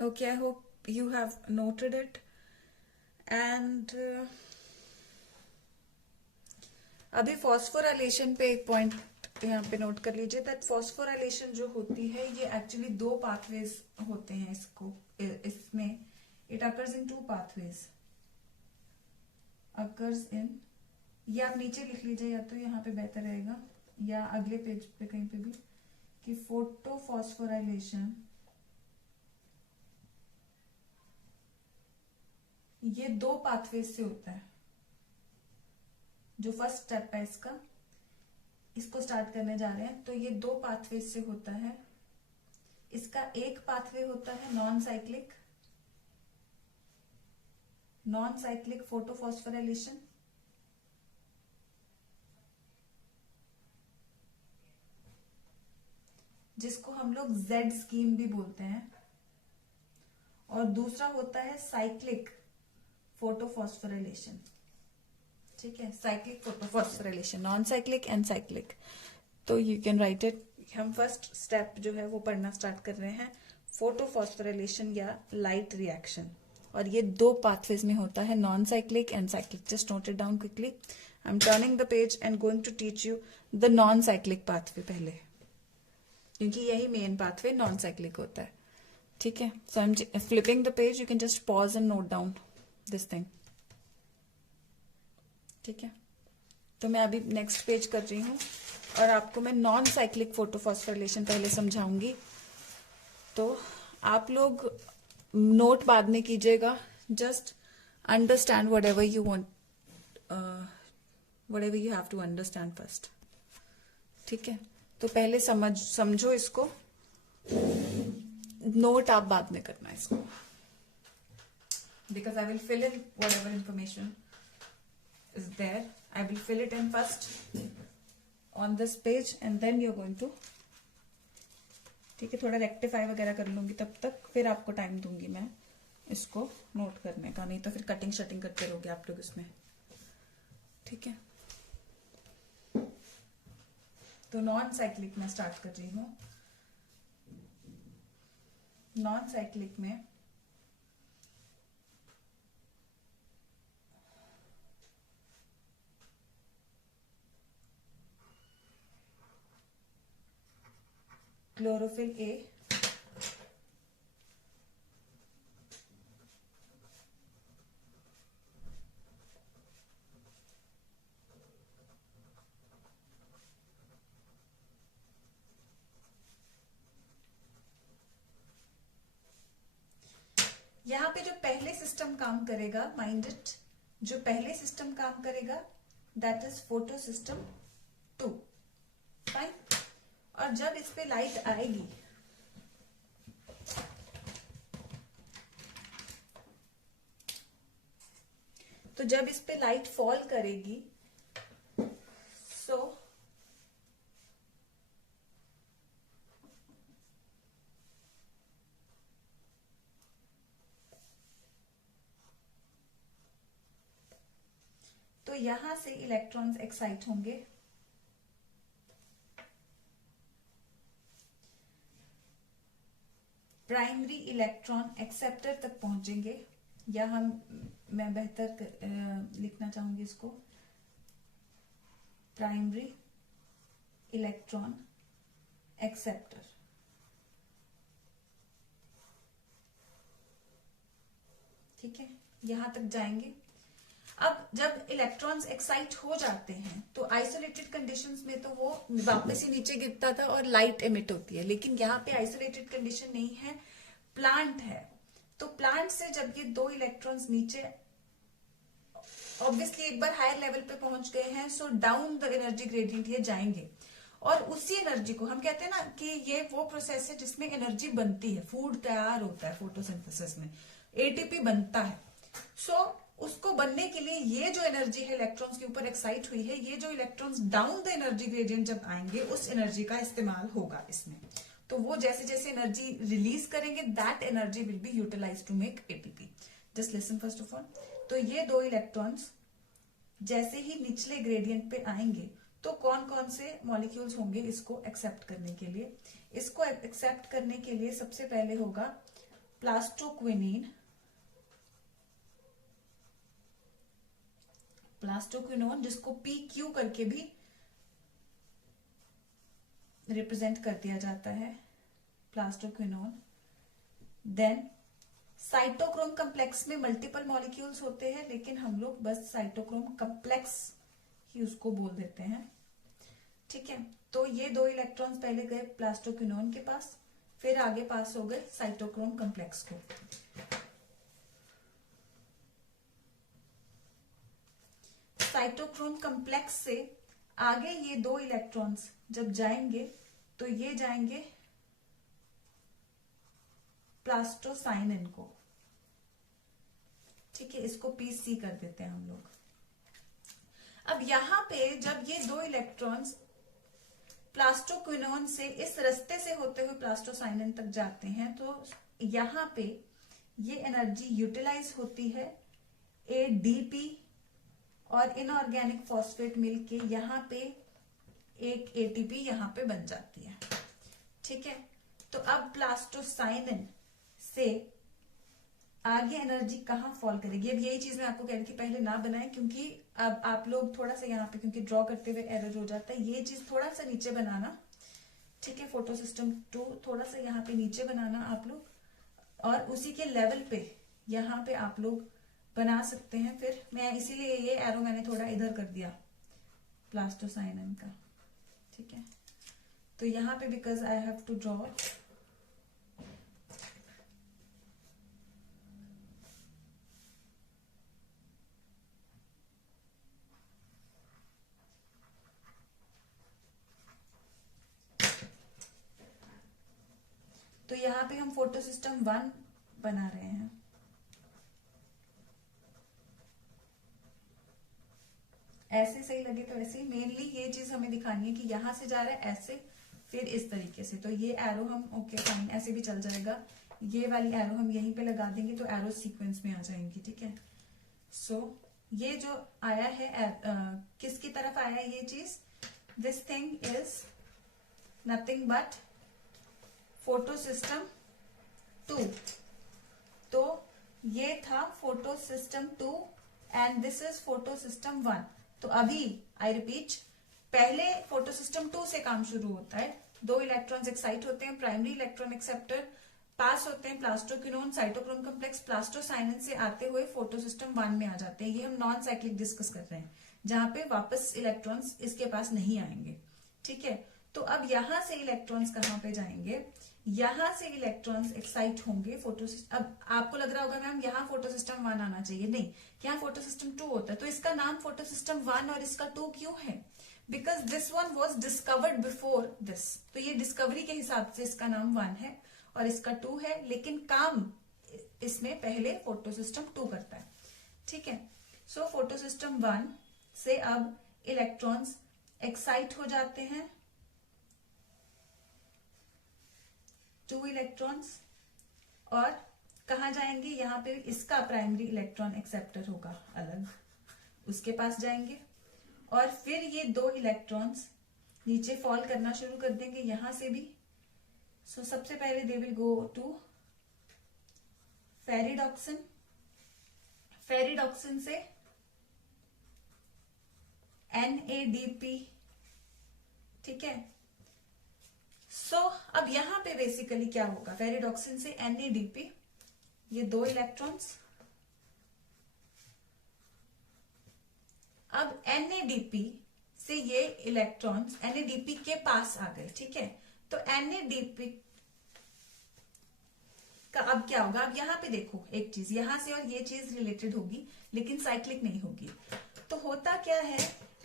Okay, I hope you have noted it. And अभी phosphorylation पे एक point यहाँ पे note कर लीजिए, that phosphorylation जो होती है ये एक्चुअली दो पाथवेज होते हैं इसमें it occurs in 2 pathways occurs in, ये आप नीचे लिख लीजिए या तो यहाँ पे बेहतर रहेगा या अगले पेज पे कहीं पे भी, कि फोटोफॉस्फोराइलेशन ये 2 पाथवेज से होता है। जो फर्स्ट स्टेप है इसका, इसको स्टार्ट करने जा रहे हैं, तो ये 2 पाथवेज से होता है। इसका एक पाथवे होता है नॉन साइक्लिक फोटोफॉस्फोराइलेशन, जिसको हम लोग जेड स्कीम भी बोलते हैं, और दूसरा होता है साइक्लिक फोटोफॉस्फोराइलेशन। ठीक है, cyclic photophosphorylation, non cyclic and cyclic. तो यू कैन राइट इट। हम फर्स्ट स्टेप जो है वो पढ़ना स्टार्ट कर रहे हैं, फोटोफॉस्फोराइलेशन या लाइट रिएक्शन, और ये 2 पाथवेज में होता है, non cyclic and cyclic. Just note it down quickly. I am turning the page and going to teach you the non cyclic pathway पहले, क्योंकि यही मेन पाथवे नॉन साइक्लिक होता है। ठीक है, so I am flipping the page, you can just pause and note down this thing. ठीक है, तो मैं अभी नेक्स्ट पेज कर रही हूँ और आपको मैं नॉन साइक्लिक फोटोफॉस्फोराइलेशन पहले समझाऊंगी। तो आप लोग नोट बाद में कीजिएगा, just understand whatever you want, whatever you have to understand first. ठीक है, तो पहले समझो इसको, नोट आप बाद में करना इसको, because I will fill in whatever information is there. I will fill it in first on this page and then you're going to, ठीक है, थोड़ा रेक्टिफाई वगैरह कर लूंगी तब तक, फिर आपको टाइम दूंगी मैं इसको नोट करने का, नहीं तो फिर कटिंग शटिंग करते रहोगे आप लोग इसमें। ठीक है, तो नॉन साइक्लिक में स्टार्ट कर रही हूँ। नॉन साइक्लिक में क्लोरोफिल ए, यहां पे जो पहले सिस्टम काम करेगा, माइंड इट, जो पहले सिस्टम काम करेगा that is photo system 2। Fine, और जब इस पे लाइट आएगी तो जब इस पे लाइट फॉल करेगी, सो तो यहां से इलेक्ट्रॉन्स एक्साइट होंगे, प्राइमरी इलेक्ट्रॉन एक्सेप्टर तक पहुंचेंगे, या मैं बेहतर लिखना चाहूंगी इसको, प्राइमरी इलेक्ट्रॉन एक्सेप्टर। ठीक है, यहां तक जाएंगे। अब जब इलेक्ट्रॉन्स एक्साइट हो जाते हैं तो आइसोलेटेड कंडीशंस में तो वो वापस ही नीचे गिरता था और लाइट एमिट होती है, लेकिन यहाँ पे आइसोलेटेड कंडीशन नहीं है, प्लांट है। तो प्लांट से जब ये 2 इलेक्ट्रॉन्स नीचे ऑब्वियसली एक बार हायर लेवल पे पहुंच गए हैं, so down the energy gradient ये जाएंगे, और उसी एनर्जी को हम कहते हैं ना कि ये वो प्रोसेस है जिसमें एनर्जी बनती है, फूड तैयार होता है फोटोसिंथेसिस में, एटीपी बनता है। सो उसको बनने के लिए ये जो एनर्जी है इलेक्ट्रॉन्स के ऊपर एक्साइट हुई है, ये जो electrons down the energy gradient जब आएंगे उस एनर्जी का इस्तेमाल होगा इसमें। तो वो जैसे जैसे एनर्जी रिलीज करेंगे that energy will be utilize to make ATP. Just listen first of all. तो ये 2 इलेक्ट्रॉन्स जैसे ही निचले ग्रेडियंट पे आएंगे तो कौन कौन से मॉलिक्यूल्स होंगे इसको एक्सेप्ट करने के लिए। इसको एक्सेप्ट करने के लिए सबसे पहले होगा प्लास्टोक्विनोन जिसको PQ करके भी रिप्रेजेंट कर दिया जाता है, प्लास्टोक्विनोन। देन साइटोक्रोम कम्प्लेक्स में मल्टीपल मॉलिक्यूल्स होते हैं, लेकिन हम लोग बस साइटोक्रोम कम्प्लेक्स ही उसको बोल देते हैं, ठीक है। तो ये 2 इलेक्ट्रॉन्स पहले गए प्लास्टोक्विनोन के पास, फिर आगे पास हो गए साइटोक्रोम कम्प्लेक्स को। साइटोक्रोम कम्प्लेक्स से आगे ये 2 इलेक्ट्रॉन्स जब जाएंगे तो ये जाएंगे प्लास्टोसाइनिन को, ठीक है। इसको PC कर देते हैं हम लोग। अब यहां पे जब ये 2 इलेक्ट्रॉन्स प्लास्टोक्विनोन से इस रास्ते से होते हुए प्लास्टोसाइनिन तक जाते हैं, तो यहां पे ये एनर्जी यूटिलाइज होती है ADP और इनऑर्गेनिक फॉस्फेट मिलके यहां पे एक ATP यहां पे बन जाती है, ठीक है। तो अब प्लास्टोसाइनिन से आगे एनर्जी कहां फॉल करेगी? अब यही चीज मैं आपको कह रही थी पहले ना बनाएं, क्योंकि अब आप लोग थोड़ा सा यहाँ पे क्योंकि ड्रॉ करते हुए एरर हो जाता है, ये चीज थोड़ा सा नीचे बनाना, ठीक है। फोटो सिस्टम 2 थोड़ा सा यहाँ पे नीचे बनाना आप लोग, और उसी के लेवल पे यहाँ पे आप लोग बना सकते हैं। फिर मैं इसीलिए ये एरो मैंने थोड़ा इधर कर दिया प्लास्टोसाइनिन का, ठीक है। तो यहाँ पे because I have to draw, तो यहाँ पे हम फोटो सिस्टम 1 बना रहे हैं। ऐसे सही लगे तो ऐसे, मेनली ये चीज हमें दिखानी है कि यहां से जा रहा है ऐसे, फिर इस तरीके से। तो ये एरो हम ओके फाइन ऐसे भी चल जाएगा, ये वाली एरो हम यहीं पे लगा देंगे तो एरो सीक्वेंस में आ जाएंगी, ठीक है। सो ये जो आया है किसकी तरफ आया है ये चीज? This thing is nothing but photo system 2। तो ये था photo system 2 and this is photo system 1। तो अभी आई रिपीट, पहले फोटो सिस्टम 2 से काम शुरू होता है। 2 इलेक्ट्रॉन्स एक्साइट होते हैं, प्राइमरी इलेक्ट्रॉन एक्सेप्टर पास होते हैं, प्लास्टोक्विनोन साइटोक्रोम कम्प्लेक्स प्लास्टोसाइनिन से आते हुए फोटो सिस्टम 1 में आ जाते हैं। ये हम नॉन साइक्लिक डिस्कस कर रहे हैं, जहां पे वापस इलेक्ट्रॉन्स इसके पास नहीं आएंगे, ठीक है। तो अब यहां से इलेक्ट्रॉन्स कहां पे जाएंगे? यहां से इलेक्ट्रॉन्स एक्साइट होंगे फोटो सिस्टम। अब आपको लग रहा होगा मैम यहाँ फोटो सिस्टम 1 आना चाहिए, नहीं, यहाँ फोटो सिस्टम 2 होता है। तो इसका नाम फोटो सिस्टम 1 और इसका 2 क्यों है? Because this one was discovered before this. तो ये डिस्कवरी के हिसाब से इसका नाम 1 है और इसका 2 है, लेकिन काम इसमें पहले फोटो सिस्टम 2 करता है, ठीक है। सो फोटो सिस्टम 1 से अब इलेक्ट्रॉन्स एक्साइट हो जाते हैं, 2 इलेक्ट्रॉन्स, और कहा जाएंगे? यहाँ पे इसका प्राइमरी इलेक्ट्रॉन एक्सेप्टर होगा अलग, उसके पास जाएंगे, और फिर ये 2 इलेक्ट्रॉन्स नीचे फॉल करना शुरू कर देंगे यहां से भी। सो सबसे पहले they will go to ferredoxin, ferredoxin से NADP, ठीक है। सो अब यहां पे बेसिकली क्या होगा? फेरिडॉक्सिन से NADP, ये 2 इलेक्ट्रॉन्स, अब NADP से ये इलेक्ट्रॉन्स NADP के पास आ गए, ठीक है। तो NADP का अब क्या होगा? अब यहाँ पे देखो एक चीज, यहां से और ये चीज रिलेटेड होगी लेकिन साइक्लिक नहीं होगी। तो होता क्या है,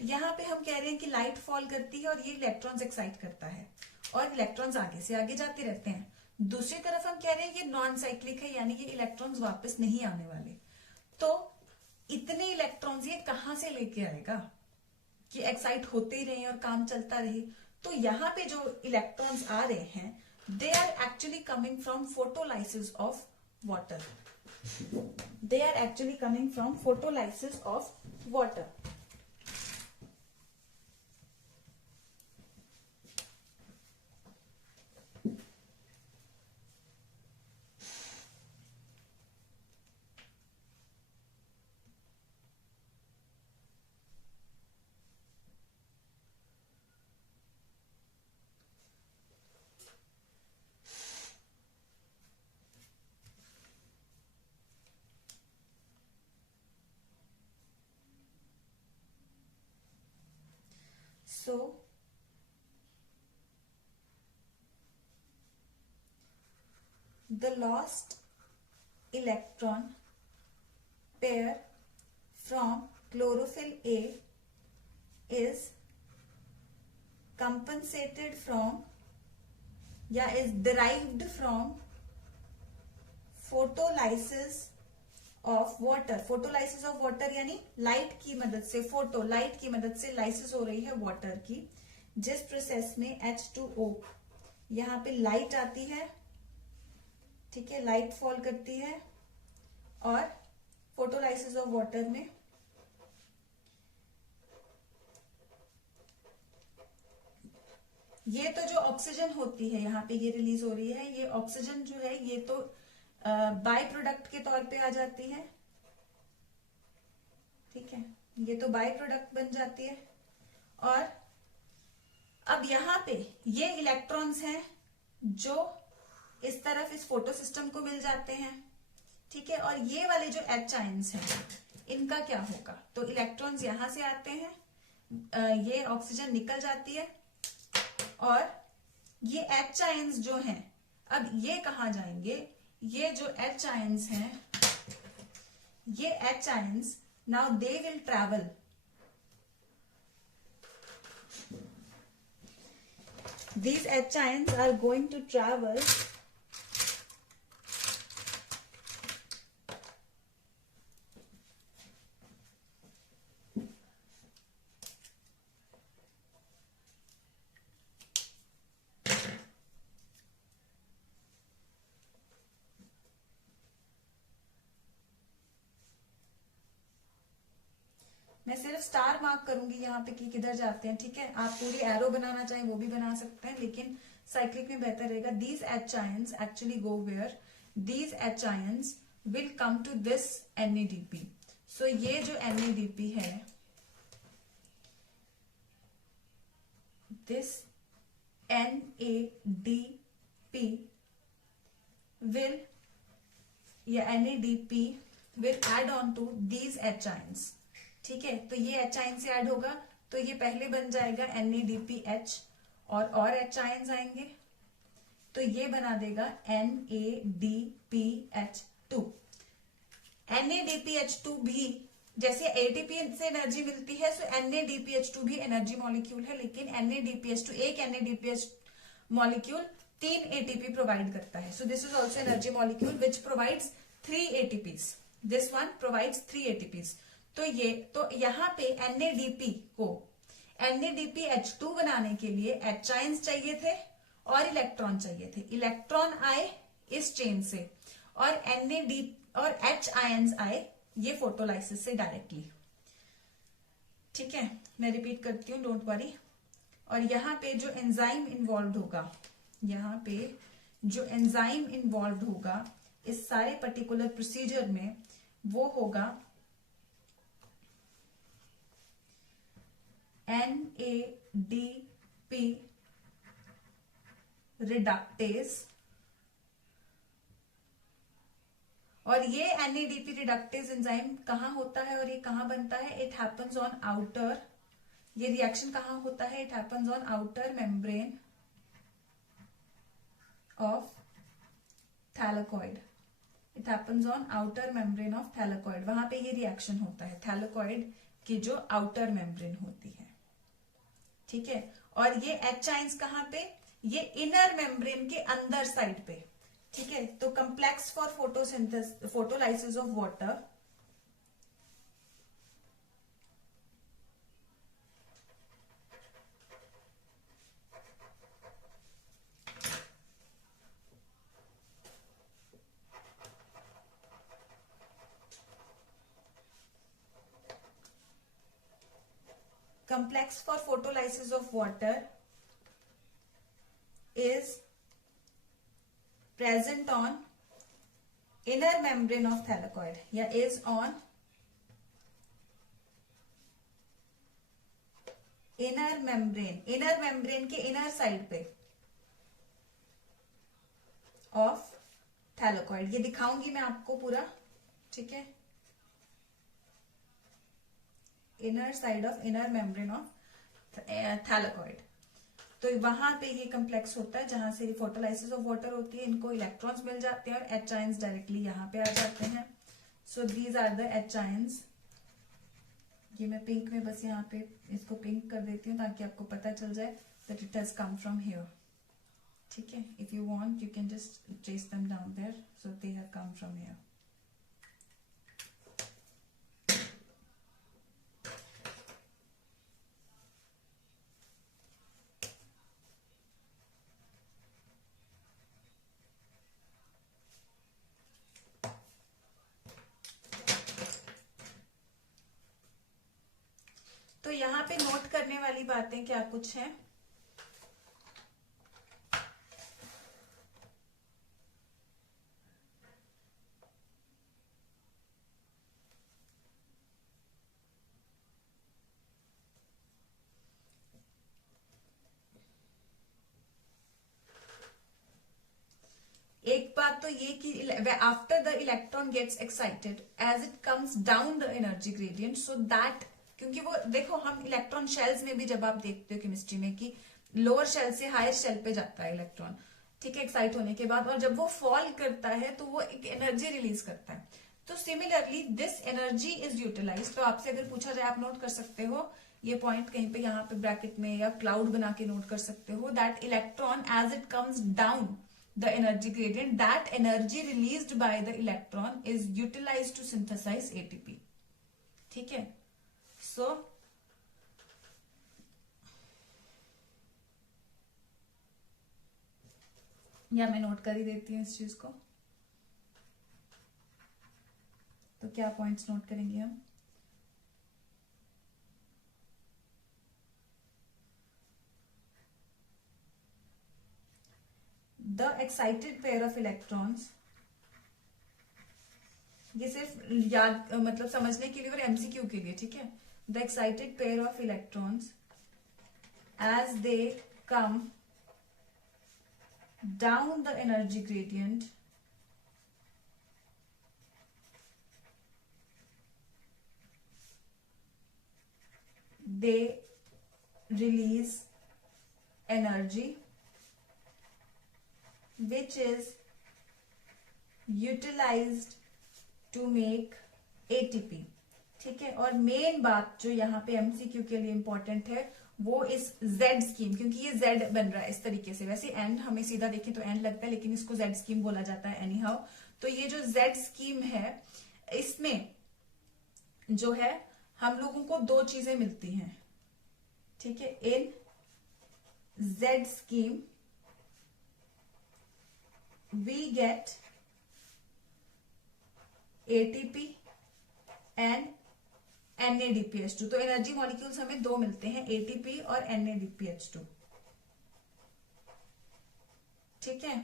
यहाँ पे हम कह रहे हैं कि लाइट फॉल करती है और ये इलेक्ट्रॉन्स एक्साइट करता है और इलेक्ट्रॉन्स आगे से आगे जाते रहते हैं। दूसरी तरफ हम कह रहे हैं ये नॉन साइक्लिक है, यानी कि इलेक्ट्रॉन्स वापस नहीं आने वाले। तो इतने इलेक्ट्रॉन्स ये कहां से लेके आएगा कि एक्साइट होते ही रहे और काम चलता रहे? तो यहाँ पे जो इलेक्ट्रॉन्स आ रहे हैं they are actually coming from photolysis of water, they are actually coming from photolysis of water. the lost electron pair from chlorophyll A is compensated from या is derived from photolysis of water. photolysis of water यानी light की मदद से, photo light की मदद से lysis हो रही है वाटर की, जिस प्रोसेस में H2O यहाँ पे लाइट आती है, ठीक है, लाइट फॉल करती है और फोटोलाइसिस ऑफ वाटर में ये तो जो ऑक्सीजन होती है यहाँ पे ये रिलीज हो रही है, ये ऑक्सीजन जो है ये तो बाय प्रोडक्ट के तौर पे आ जाती है, ठीक है, ये तो बाय प्रोडक्ट बन जाती है। और अब यहाँ पे ये इलेक्ट्रॉन्स हैं जो इस तरफ इस फोटो सिस्टम को मिल जाते हैं, ठीक है, और ये वाले जो H आयंस हैं इनका क्या होगा, तो इलेक्ट्रॉन्स यहां से आते हैं, ये ऑक्सीजन निकल जाती है और ये H आयंस जो हैं अब ये कहां जाएंगे, ये जो H आयंस हैं, ये H ions now they will travel, these H ions are going to travel मैं सिर्फ स्टार मार्क करूंगी यहाँ पे कि किधर जाते हैं, ठीक है, आप पूरी एरो बनाना चाहें वो भी बना सकते हैं, लेकिन साइक्लिक में बेहतर रहेगा। These H ions actually go where, these H ions will come to this NADP। So ये जो NADP है, दिस NADP will या NADP will add on to these H ions, ठीक है, तो ये H आयन से ऐड होगा तो ये पहले बन जाएगा NADPH और H आयन्स आएंगे तो ये बना देगा NADPH2। NADPH2 भी जैसे ATP से एनर्जी मिलती है, सो NADPH2 भी एनर्जी मॉलिक्यूल है, लेकिन NADPH2 एक NADPH मॉलिक्यूल 3 ATP प्रोवाइड करता है। सो this is also energy molecule which provides 3 ATPs, this one provides 3 ATPs। तो यहाँ पे NADP को NADPH2 बनाने के लिए H आयंस चाहिए थे और इलेक्ट्रॉन चाहिए थे, इलेक्ट्रॉन आए इस चेन से और और H आयंस आए ये फोटोलाइसिस से डायरेक्टली, ठीक है, मैं रिपीट करती हूँ, डोंट वरी। और यहाँ पे जो एंजाइम इन्वॉल्व होगा, यहाँ पे जो एंजाइम इन्वॉल्व होगा इस सारे पर्टिकुलर प्रोसीजर में, वो होगा NADP रिडक्टेज। और ये NADP रिडक्टेज एंजाइम कहाँ होता है और ये कहाँ बनता है, इट हैपन्स ऑन आउटर, ये रिएक्शन कहाँ होता है, it happens on outer membrane of thylakoid, it happens on outer membrane of thylakoid, वहां पे ये रिएक्शन होता है थैलेकॉइड की जो आउटर मेम्ब्रेन होती है, ठीक है। और ये H आयंस कहाँ पे, ये इनर मेम्ब्रेन के अंदर साइड पे, ठीक है। तो complex for photosynthesis photolysis of water complex for photolysis of water is present on inner membrane of thylakoid या is on inner membrane के inner side पे of thylakoid, ये दिखाऊंगी मैं आपको पूरा, ठीक है, inner side of inner membrane of thylakoid. तो तो वहां पे ये कम्प्लेक्स होता है जहां से फोटोलाइसिस ऑफ वाटर होती है, इनको इलेक्ट्रॉन्स मिल जाते हैं और एच आयंस डायरेक्टली यहाँ पे आ जाते हैं. So these are the H ions. ये मैं पिंक में बस यहाँ पे इसको पिंक कर देती हूँ ताकि आपको पता चल जाए that it has come from here. ठीक है, if you want you can just trace them down there. So they have come from here. तो यहाँ पे नोट करने वाली बातें क्या कुछ हैं. एक बात तो ये कि after the electron gets excited as it comes down the energy gradient, so that, क्योंकि वो देखो हम इलेक्ट्रॉन शेल्स में भी जब आप देखते हो केमिस्ट्री में कि लोअर शेल से हायर शेल पे जाता है इलेक्ट्रॉन, ठीक है, एक्साइट होने के बाद, और जब वो फॉल करता है तो वो एक एनर्जी रिलीज करता है. तो similarly this energy is utilize. तो आपसे अगर पूछा जाए, आप नोट कर सकते हो ये पॉइंट कहीं पे यहाँ पे ब्रैकेट में या क्लाउड बना के नोट कर सकते हो, that electron as it comes down the energy gradient, that energy released by the electron is utilized to synthesize ATP. ठीक है, so या मैं नोट कर ही देती हूँ इस चीज को. तो क्या पॉइंट्स नोट करेंगे हम. The excited pair of electrons, ये सिर्फ याद मतलब समझने के लिए और एमसीक्यू के लिए, ठीक है. The excited pair of electrons as they come down the energy gradient they release energy which is utilized to make ATP. ठीक है, और मेन बात जो यहाँ पे एमसीक्यू के लिए इंपॉर्टेंट है वो इस Z स्कीम, क्योंकि ये Z बन रहा है इस तरीके से. वैसे एंड हमें सीधा देखें तो एंड लगता है, लेकिन इसको Z स्कीम बोला जाता है एनी हाउ. तो ये जो Z स्कीम है, इसमें जो है हम लोगों को दो चीजें मिलती हैं. ठीक है, इन Z scheme we get ATP and NADPH2. तो एनर्जी मॉलिक्यूल्स हमें दो मिलते हैं, ATP और NADPH2. ठीक है,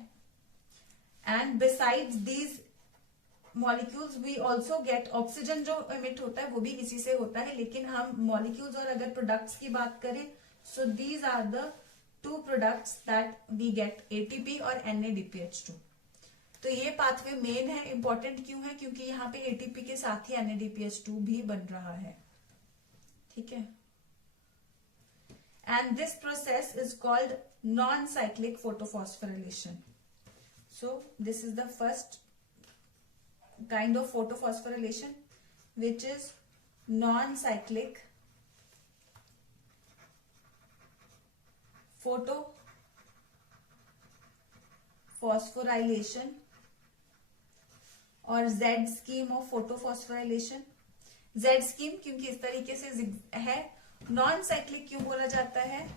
and besides these molecules we also get oxygen. जो एमिट होता है वो भी इसी से होता है, लेकिन हम मॉलिक्यूल्स और अगर प्रोडक्ट्स की बात करें, so these are the two products that we get, ATP और NADPH2. तो ये पाथवे मेन है. इंपॉर्टेंट क्यों है, क्योंकि यहाँ पे ATP के साथ ही NADPH2 भी बन रहा है. ठीक है, and this process is called non cyclic photophosphorylation. So this is the first kind of photophosphorylation which is non cyclic photophosphorylation और Z scheme of photophosphorylation. Z scheme क्योंकि इस तरीके से है. नॉन साइक्लिक क्यों बोला जाता है,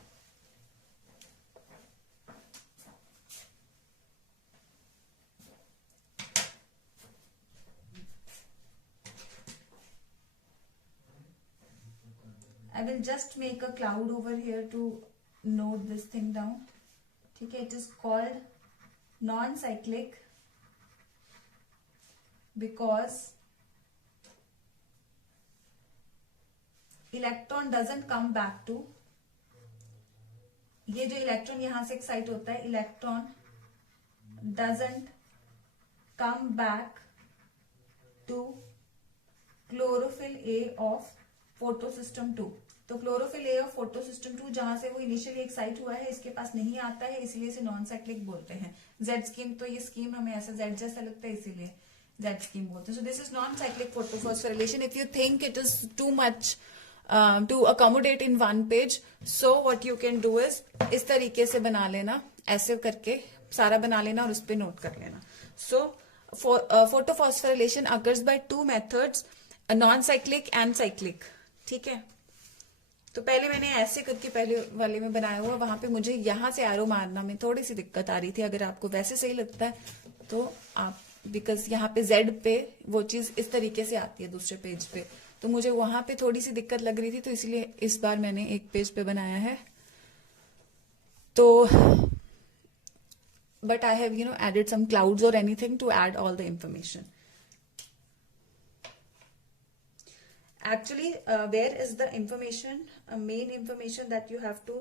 I will just make a cloud over here to note this thing down. ठीक है, it is called non-cyclic because electron doesn't come back to, ये जो इलेक्ट्रॉन यहां से एक्साइट होता है, electron doesn't come back to chlorophyll A of photo system 2। तो chlorophyll A of photo system 2 जहां से वो इनिशियली एक्साइट हुआ है, इसके पास नहीं आता है, इसीलिए इसे नॉन साइक्लिक बोलते हैं। जेड स्कीम, तो ये स्कीम हमें ऐसा जेड जैसा लगता है, इसीलिए जेड स्कीम बोलते हैं। So this is non cyclic photophosphorylation. If you think it is too much to accommodate in one page, so what you can do is इस तरीके से बना लेना, ऐसे करके सारा बना लेना और उस पर नोट कर लेना। So photophosphorylation occurs by two methods, non cyclic and cyclic. ठीक है, तो पहले मैंने ऐसे करके पहले वाले में बनाया हुआ, वहां पे मुझे यहां से एरो मारना में थोड़ी सी दिक्कत आ रही थी। अगर आपको वैसे सही लगता है तो आप, बिकॉज यहाँ पे जेड पे वो चीज इस तरीके से आती है दूसरे पेज पे, तो मुझे वहां पे थोड़ी सी दिक्कत लग रही थी, तो इसलिए इस बार मैंने एक पेज पे बनाया है। तो but I have added some clouds और anything to add all the information. Actually, where is the information, main information that you have to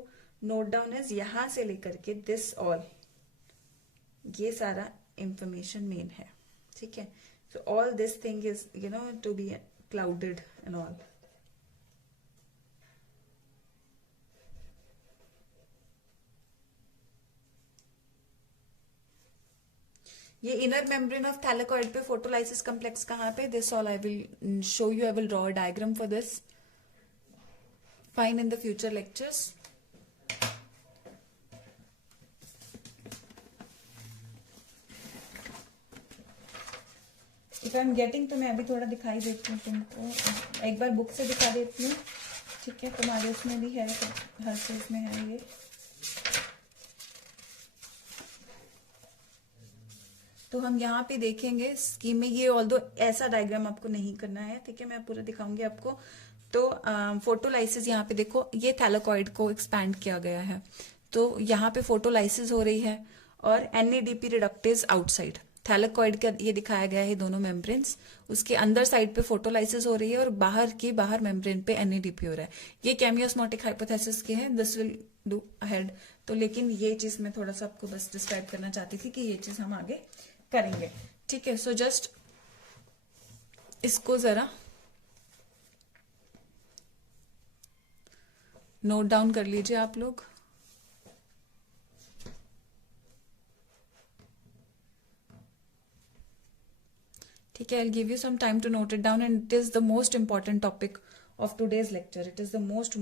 note down is यहां से लेकर के this all, ये सारा information main है। ठीक है, so all this thing is to be clouded and all। ये इनर मेम्ब्रेन ऑफ थैलेकॉइड पे फोटोलाइसिस कम्प्लेक्स कहाँ पे, this all I will show you, I will draw a diagram for this, fine, in the future lectures. If I am getting, तो मैं अभी थोड़ा दिखाई देती हूँ तुमको, एक बार बुक से दिखा देती हूँ। ठीक है, तुम्हारे उसमें भी है, हर चीज में है ये। तो हम यहाँ पे देखेंगे स्कीम में, ये ऑल्दो ऐसा डायग्राम आपको नहीं करना है, ठीक है, मैं पूरा दिखाऊंगी आपको। तो फोटोलाइसिस यहाँ पे देखो, ये थैलेकॉइड को एक्सपैंड किया गया है, तो यहाँ पे फोटोलाइसिस हो रही है और एनएडीपी रिडक्टेज आउटसाइड। थैलेकॉइड का ये दिखाया गया है दोनों मेम्ब्रेन्स, उसके अंदर साइड पे फोटोलाइसिस हो रही है और बाहर मेम्ब्रेन पे एनएडीपी हो रहा है। ये कैमियोस्मोटिक हाइपोथेसिस के हैं, दिस विल डू अहेड। तो लेकिन ये चीज मैं थोड़ा सा आपको बस डिस्क्राइब करना चाहती थी कि ये चीज हम आगे करेंगे। ठीक है, सो जस्ट इसको जरा नोट डाउन कर लीजिए आप लोग। ठीक है, I'll give you some time to note it down, and it is the most important topic of today's lecture. It is the most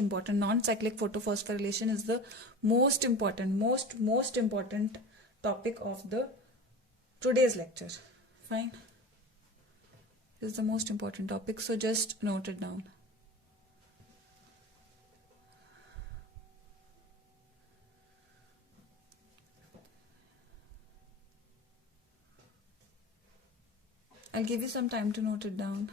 important. Non-cyclic photophosphorylation is the most important topic of the today's lecture. Fine, this is the most important topic, so just note it down. I'll give you some time to note it down.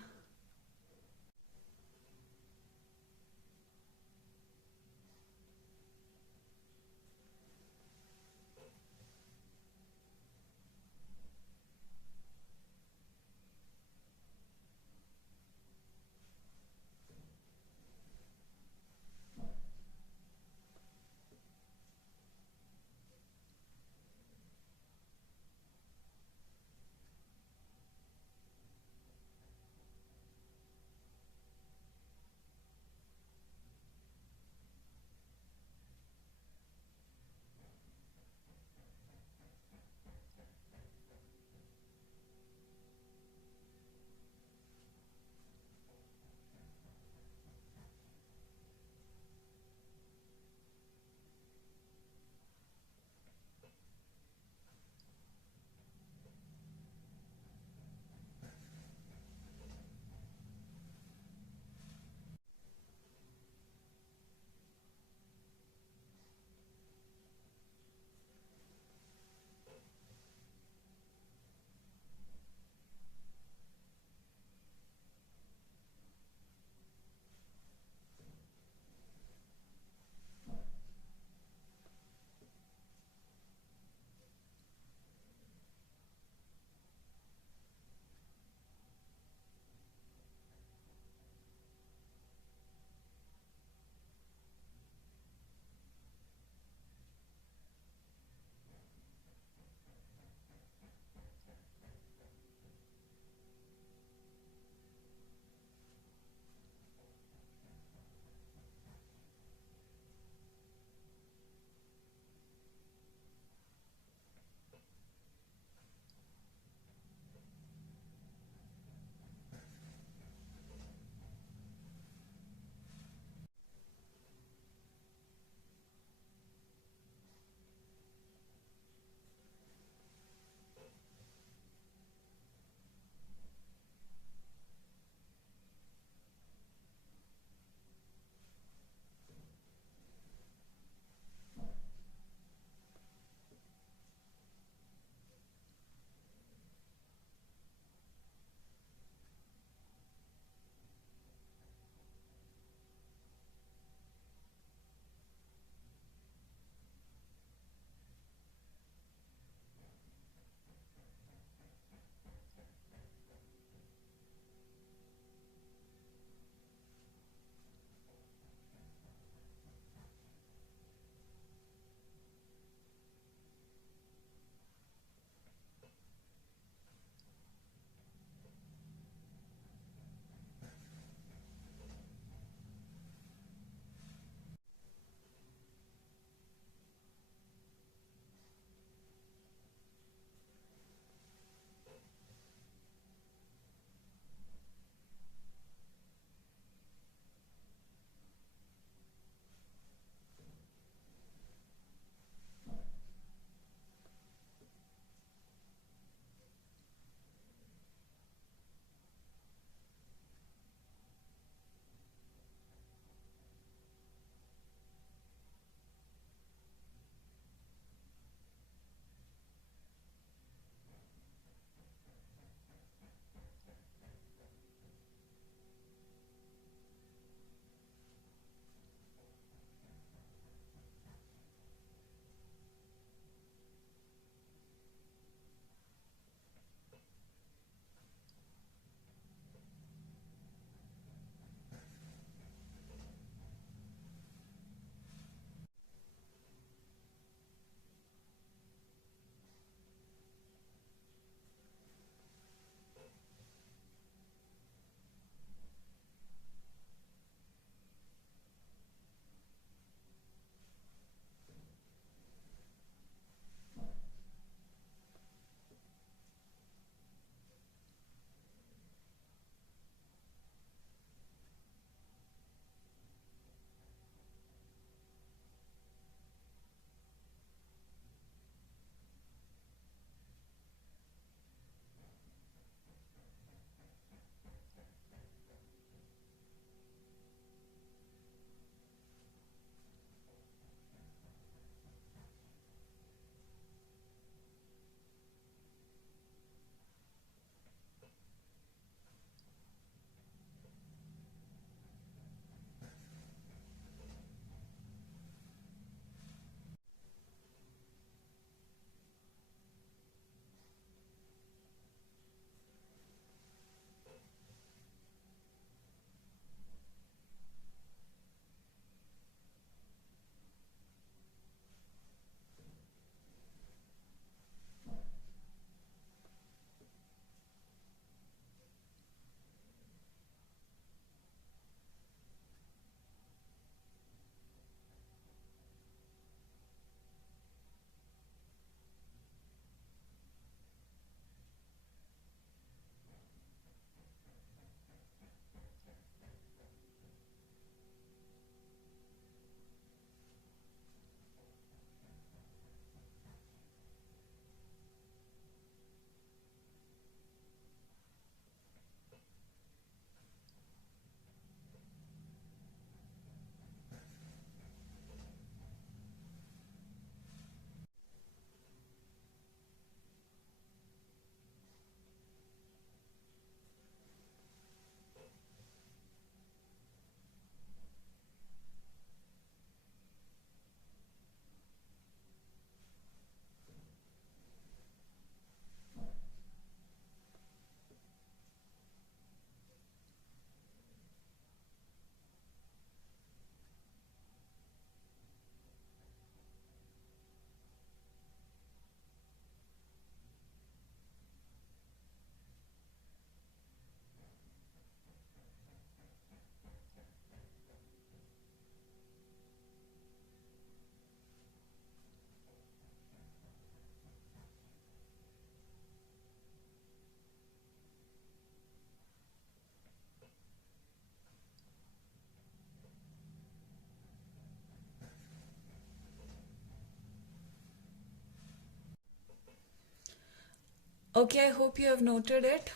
Okay, I hope you have noted it.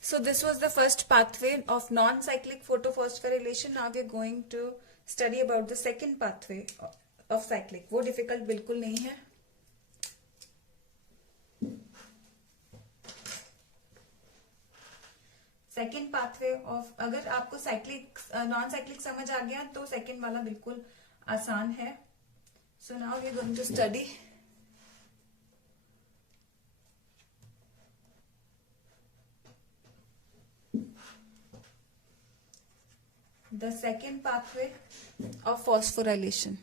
So this was the first pathway of non-cyclic photophosphorylation. Now we are going to study about the second pathway of cyclic. वो difficult बिल्कुल नहीं है. Second pathway of, अगर आपको cyclic non cyclic समझ आ गया तो second वाला बिल्कुल आसान है. So now we are going to study the second pathway of phosphorylation,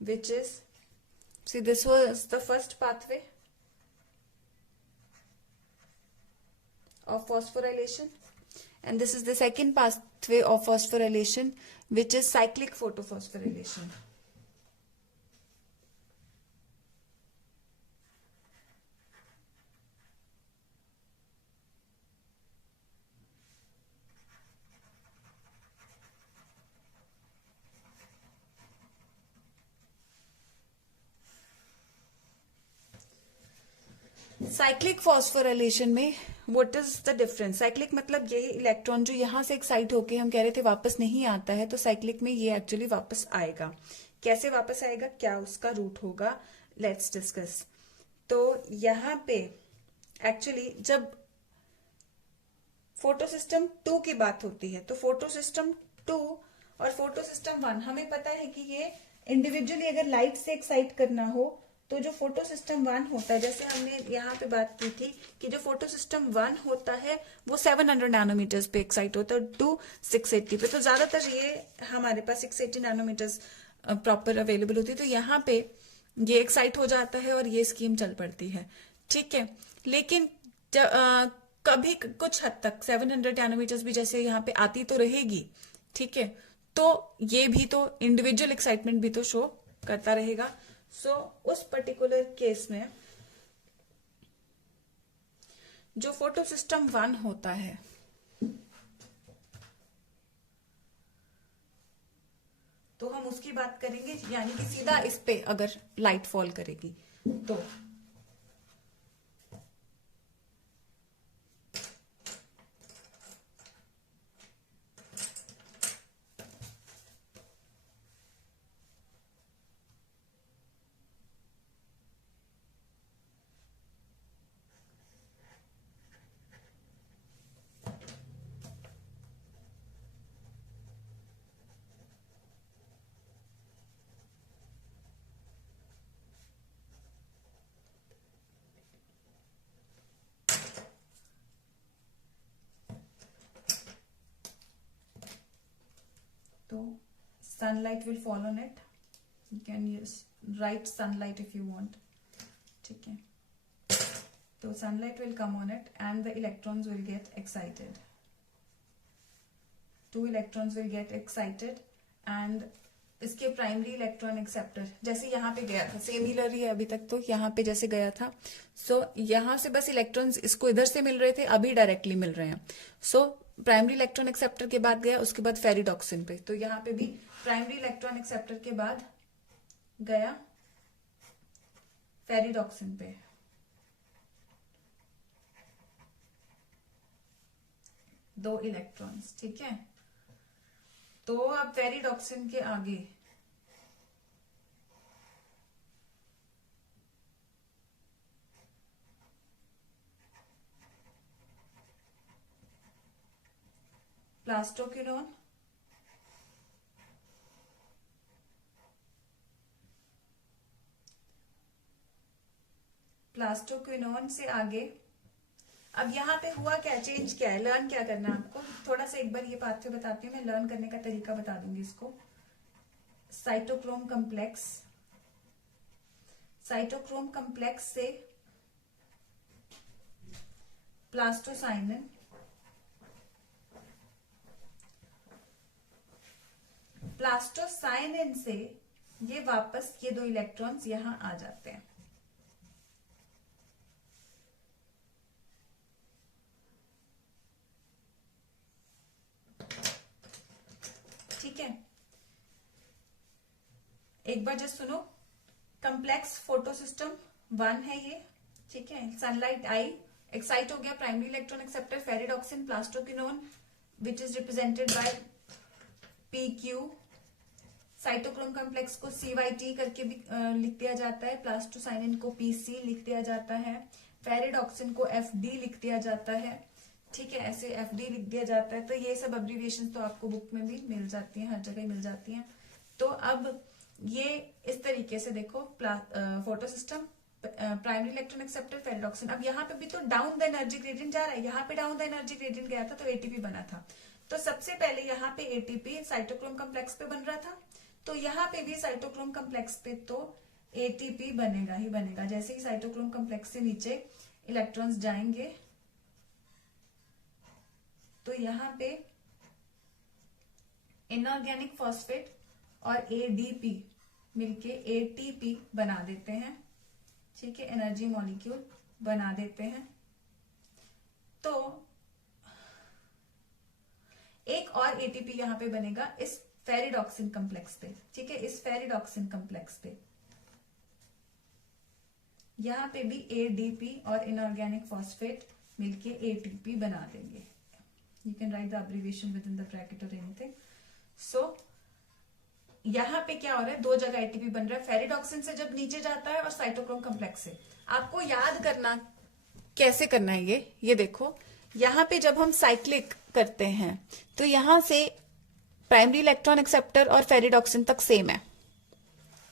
which is, see, this was the first pathway of phosphorylation, and this is the second pathway of phosphorylation, which is cyclic photophosphorylation. Cyclic phosphorylation में what is the difference? Cyclic मतलब यही electron जो यहां से excite होके हम कह रहे थे वापस नहीं आता है, तो साइक्लिक में ये एक्चुअली वापस आएगा. कैसे वापस आएगा, क्या उसका रूट होगा, लेट्स डिस्कस. तो यहां पे एक्चुअली जब फोटो सिस्टम 2 की बात होती है, तो फोटो सिस्टम 2 और फोटो सिस्टम 1, हमें पता है कि ये इंडिविजुअली अगर लाइट से एक्साइट करना हो तो जो फोटो सिस्टम 1 होता है, जैसे हमने यहाँ पे बात की थी कि जो फोटो सिस्टम 1 होता है वो 700 नैनोमीटर्स पे एक्साइट होता है, टू 680 पे. तो ज्यादातर ये हमारे पास 680 नैनोमीटर्स प्रॉपर अवेलेबल होती है. तो यहाँ पे ये एक्साइट हो जाता है और ये स्कीम चल पड़ती है. ठीक है, लेकिन कभी कुछ हद तक 700 नैनोमीटर्स भी जैसे यहाँ पे आती तो रहेगी. ठीक है, तो ये भी तो इंडिविजुअल एक्साइटमेंट भी तो शो करता रहेगा. सो उस पर्टिकुलर केस में जो फोटो सिस्टम 1 होता है, तो हम उसकी बात करेंगे, यानी कि सीधा इस पे अगर लाइट फॉल करेगी तो sunlight will fall on it. You can use write sunlight if you want. ठीक है, तो sunlight will come on it and the electrons will get excited. 2 electrons will get excited and इसके primary electron acceptor जैसे यहाँ पे गया था, similar ही अभी तक तो यहाँ पे जैसे गया था. सो यहाँ से बस इलेक्ट्रॉन्स इसको इधर से मिल रहे थे, अभी डायरेक्टली मिल रहे हैं. सो प्राइमरी इलेक्ट्रॉन एक्सेप्टर के बाद गया, उसके बाद फेरिडॉक्सिन पे. तो यहाँ पे भी प्राइमरी इलेक्ट्रॉन एक्सेप्टर के बाद गया फेरिडॉक्सिन पे. दो इलेक्ट्रॉन्स. ठीक है, तो अब फेरिडॉक्सिन के आगे प्लास्टोक्विनोन, प्लास्टोक्विनोन से आगे अब यहाँ पे हुआ क्या, चेंज क्या है, लर्न क्या करना है आपको. थोड़ा सा एक बार ये पाथवे बताती हूँ मैं, लर्न करने का तरीका बता दूंगी इसको. साइटोक्रोम कम्प्लेक्स, साइटोक्रोम कम्प्लेक्स से प्लास्टोसाइनिन, प्लास्टोसाइनिन से ये वापस ये 2 इलेक्ट्रॉन्स यहां आ जाते हैं. ठीक है, एक बार जस्ट सुनो। कंप्लेक्स फोटो सिस्टम 1 है ये, ठीक है। सनलाइट आई, एक्साइट हो गया primary electron acceptor ferredoxin plastoquinone which is represented by PQ। Cytochrome complex को CYT करके भी लिख दिया जाता है, प्लास्टोसाइनिन को PC लिख दिया जाता है, फेरिडॉक्सिन को FD लिख दिया जाता है, ठीक है, ऐसे FD लिख दिया जाता है। तो ये सब अब्रिविएशन तो आपको बुक में भी मिल जाती हैं, हर जगह मिल जाती हैं। तो अब ये इस तरीके से देखो, photo system, primary electron acceptor ferredoxin. अब यहाँ पे भी तो डाउन द एनर्जी ग्रेडियंट जा रहा है, यहाँ पे डाउन द एनर्जी ग्रेडियंट गया था तो ATP बना था। तो सबसे पहले यहाँ पे ATP साइटोक्रोम कॉम्प्लेक्स पे बन रहा था, तो यहाँ पे भी साइटोक्रोम कॉम्प्लेक्स पे तो ATP बनेगा ही बनेगा। जैसे ही साइटोक्रोम कॉम्प्लेक्स से नीचे इलेक्ट्रॉन्स जाएंगे तो यहाँ पे इनऑर्गेनिक फॉस्फेट और ADP मिलके ATP बना देते हैं, ठीक है, एनर्जी मॉलिक्यूल बना देते हैं। तो एक और ATP यहां पे बनेगा इस फेरिडॉक्सिन कॉम्प्लेक्स पे, ठीक है, इस फेरिडॉक्सिन कॉम्प्लेक्स पे। यहां पे भी ADP और इनऑर्गेनिक फॉस्फेट मिलके ATP बना देंगे। You can right the abbreviation with in the bracket और एनीथिंग। सो यहां पे क्या हो रहा है, दो जगह ATP बन रहा है, फेरिडॉक्सिन से जब नीचे जाता है और साइटोक्रोम कॉम्प्लेक्स से। आपको याद करना कैसे करना है ये देखो, यहां पे जब हम साइक्लिक करते हैं तो यहां से प्राइमरी इलेक्ट्रॉन एक्सेप्टर और फेरिडॉक्सिन तक सेम है,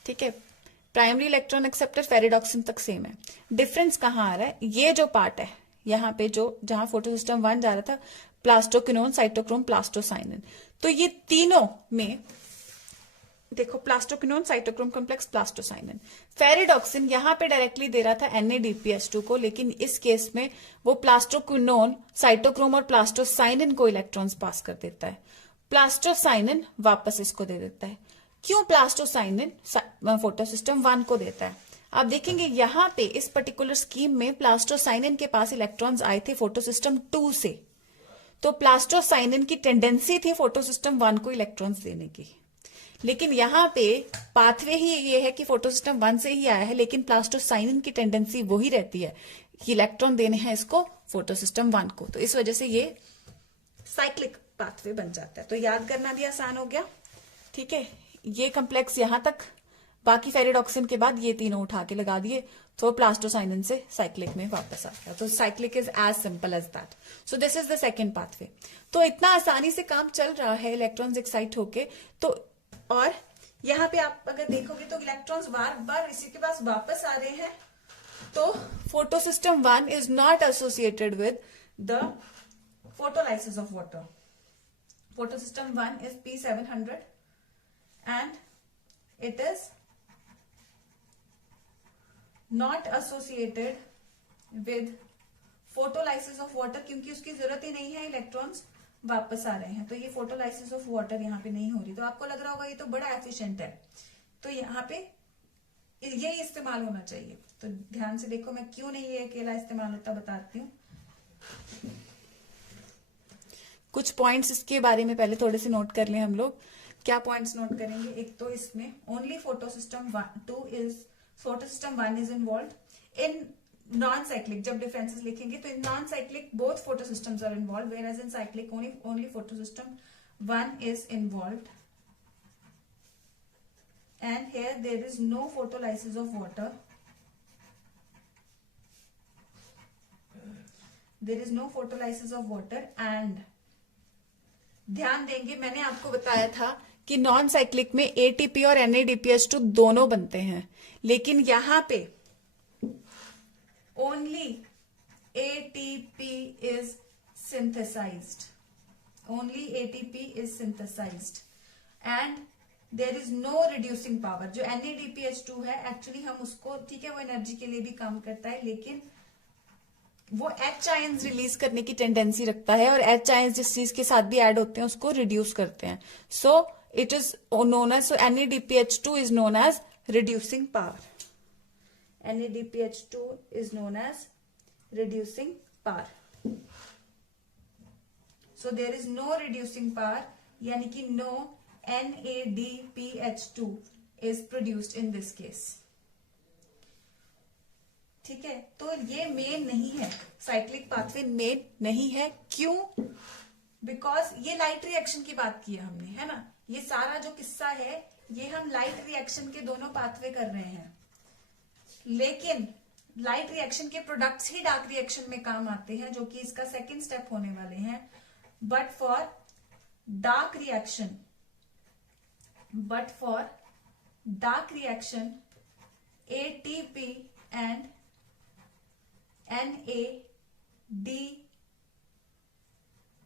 ठीक है, प्राइमरी इलेक्ट्रॉन एक्सेप्टर फेरिडॉक्सिन तक सेम है। डिफरेंस कहां आ रहा है, ये जो पार्ट है यहाँ पे जो जहां फोटो सिस्टम 1 जा रहा था, प्लास्टोक्विनोन साइटोक्रोम प्लास्टोसाइनिन, तो ये तीनों में देखो plastoquinone cytochrome complex plastocyanin. Ferredoxin यहां पे डायरेक्टली दे रहा था NADPH2 को, लेकिन इस केस में वो प्लास्टोक्विनोन साइटोक्रोम और प्लास्टोसाइनिन को इलेक्ट्रॉन्स पास कर देता है, प्लास्टोसाइनिन वापस इसको दे देता है। क्यों प्लास्टोसाइनिन फोटो सिस्टम 1 को देता है? आप देखेंगे यहां पे इस पर्टिकुलर स्कीम में प्लास्टोसाइनिन के पास इलेक्ट्रॉन्स आए थे फोटो सिस्टम 2 से, तो प्लास्टोसाइनिन की टेंडेंसी थी फोटो सिस्टम 1 को इलेक्ट्रॉन्स देने की। लेकिन यहाँ पे पाथवे ही ये है कि फोटो सिस्टम 1 से ही आया है, लेकिन प्लास्टोसाइनिन की टेंडेंसी वही रहती है कि इलेक्ट्रॉन देने हैं इसको फोटो सिस्टम 1 को, तो इस वजह से ये साइक्लिक पाथवे बन जाता है। तो याद करना भी आसान हो गया, ठीक है। ये कॉम्प्लेक्स यहां तक, बाकी फेरिडॉक्सिन के बाद ये तीनों उठा के लगा दिए तो प्लास्टोसाइनिन से साइक्लिक में वापस आ गया। तो cyclic is as simple as that. So this is the second pathway. तो इतना आसानी से काम चल रहा है इलेक्ट्रॉन्स एक्साइट होके। तो और यहाँ पे आप अगर देखोगे तो इलेक्ट्रॉन्स बार बार इसी के पास वापस आ रहे हैं। तो photo system 1 is not associated with the photolysis of water. Photo system 1 is P700 and it is not associated with photolysis of water क्योंकि उसकी जरूरत ही नहीं है, इलेक्ट्रॉन्स वापस आ रहे हैं। तो ये फोटोलाइसिस ऑफ वाटर यहाँ पे नहीं हो रही। तो आपको लग रहा होगा ये तो बड़ा एफिशिएंट है, तो यहाँ पे ये इस्तेमाल होना चाहिए। तो ध्यान से देखो, मैं क्यों नहीं ये अकेला इस्तेमाल होता बताती हूँ। कुछ पॉइंट्स इसके बारे में पहले थोड़े से नोट कर लें हम लोग। क्या पॉइंट्स नोट करेंगे? एक तो इसमें only photo system 1 is involve in non cyclic. जब डिफरेंसेस लिखेंगे तो in non cyclic both photo systems are involve, whereas in cyclic only photo system 1 is involved, and here there is no photolysis of water. There is no photolysis of water and ध्यान देंगे, मैंने आपको बताया था कि non cyclic में ATP और NADPH2 दोनों बनते हैं, लेकिन यहां पे only ATP is synthesized. Only ATP is synthesized and there is no reducing power. जो NADPH2 है एक्चुअली हम उसको, ठीक है, वो एनर्जी के लिए भी काम करता है, लेकिन वो H आयंस रिलीज करने की टेंडेंसी रखता है और H आयंस जिस चीज के साथ भी ऐड होते हैं उसको रिड्यूस करते हैं। So it is known as, so NADPH2 is known as reducing power. NADPH2 is known as reducing power. So there is no reducing power, यानी कि no NADPH2 is produced in this case. ठीक है, तो ये main नहीं है, cyclic pathway main नहीं है। क्यों? बिकॉज ये लाइट रिएक्शन की बात की है हमने, है ना। ये सारा जो किस्सा है ये हम लाइट रिएक्शन के दोनों पाथवे कर रहे हैं, लेकिन लाइट रिएक्शन के प्रोडक्ट्स ही डार्क रिएक्शन में काम आते हैं, जो कि इसका सेकेंड स्टेप होने वाले हैं। But for dark reaction ATP and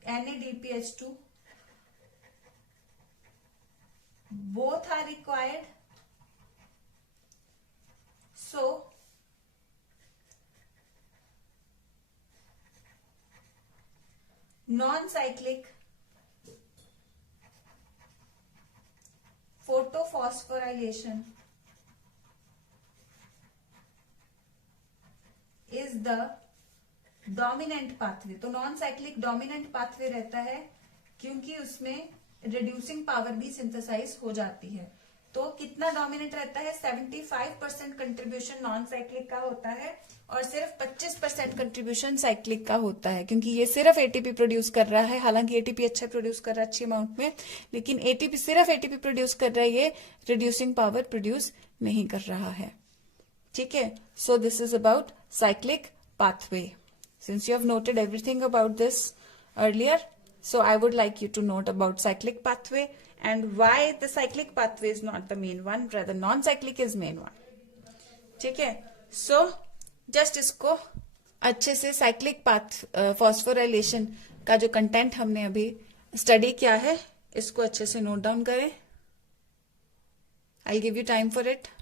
NADPH2 both are required. So non-cyclic photophosphorylation is the dominant pathway। तो नॉन साइक्लिक डोमिनेंट पाथवे रहता है क्योंकि उसमें रिड्यूसिंग पावर भी सिंथेसाइज हो जाती है। तो कितना डोमिनेंट रहता है? 75% कंट्रीब्यूशन नॉन साइक्लिक का होता है और सिर्फ 25% कंट्रीब्यूशन साइक्लिक का होता है, क्योंकि ये सिर्फ एटीपी प्रोड्यूस कर रहा है। हालांकि एटीपी अच्छा प्रोड्यूस कर रहा है अच्छी अमाउंट में, लेकिन सिर्फ एटीपी प्रोड्यूस कर रहा है, ये रिड्यूसिंग पावर प्रोड्यूस नहीं कर रहा है। ठीक है, सो this is about cyclic pathway. Since you have noted everything about this earlier, so I would like you to note about cyclic pathway and why the cyclic pathway is not the main one, rather non-cyclic is main one. ठीक है, so just इसको अच्छे से cyclic path phosphorylation का जो content हमने अभी study किया है, इसको अच्छे से नोट डाउन करें। I'll give you time for it.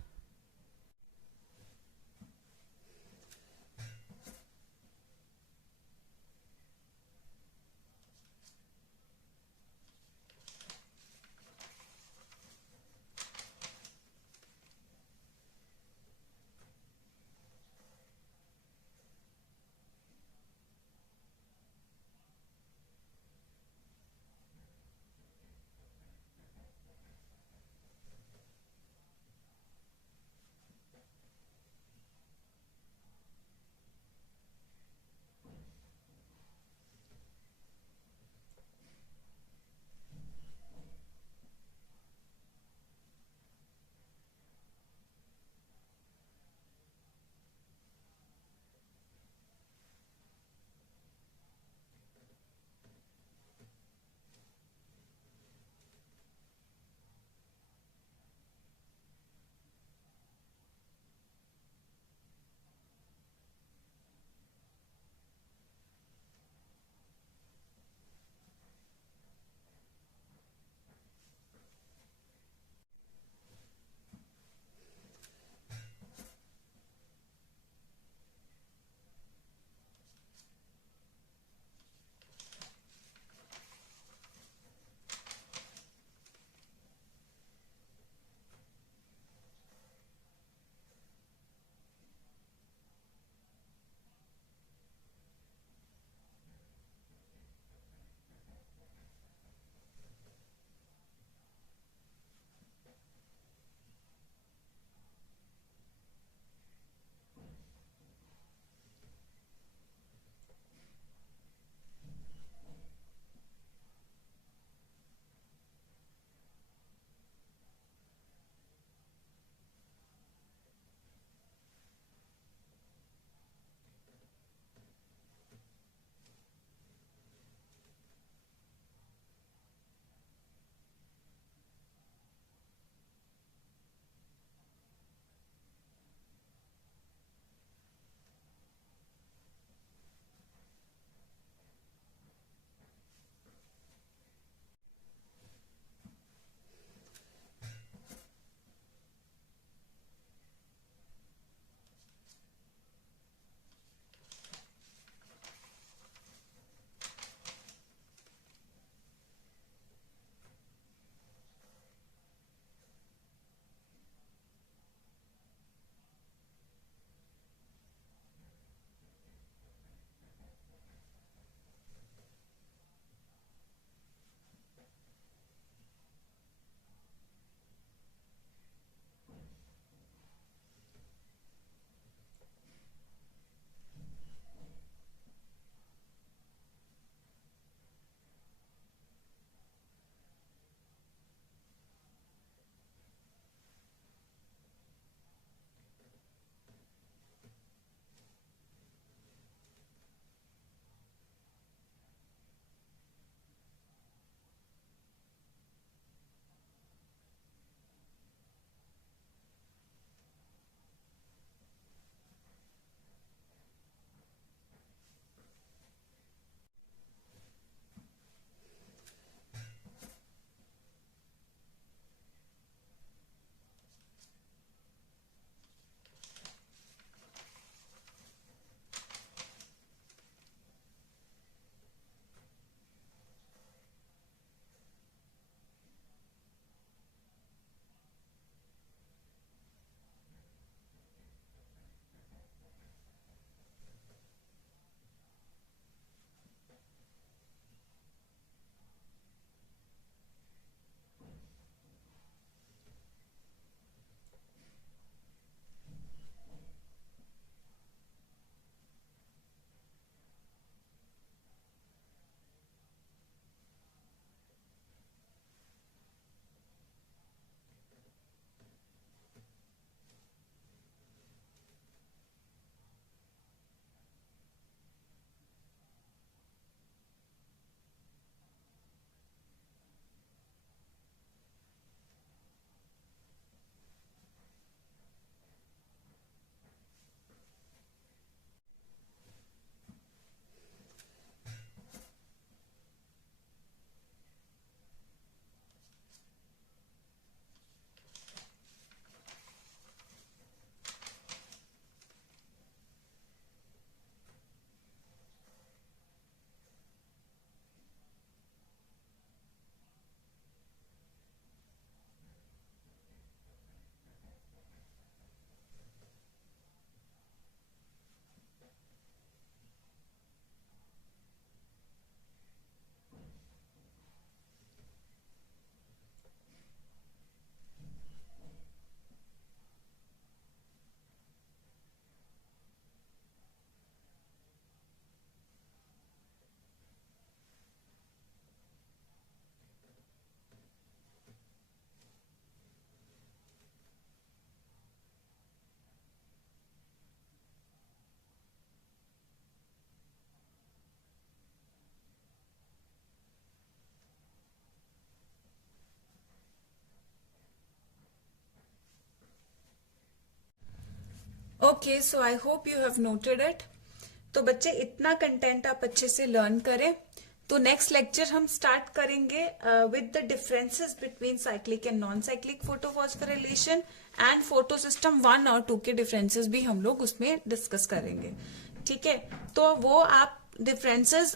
Okay, so I hope you have noted it. तो बच्चे इतना कंटेंट आप अच्छे से लर्न करें। तो नेक्स्ट लेक्चर हम स्टार्ट करेंगे with the differences between cyclic and non cyclic photophosphorylation and photo system 1 और 2 के डिफरेंसेस भी हम लोग उसमें डिस्कस करेंगे। ठीक है, तो वो आप डिफरेंसेस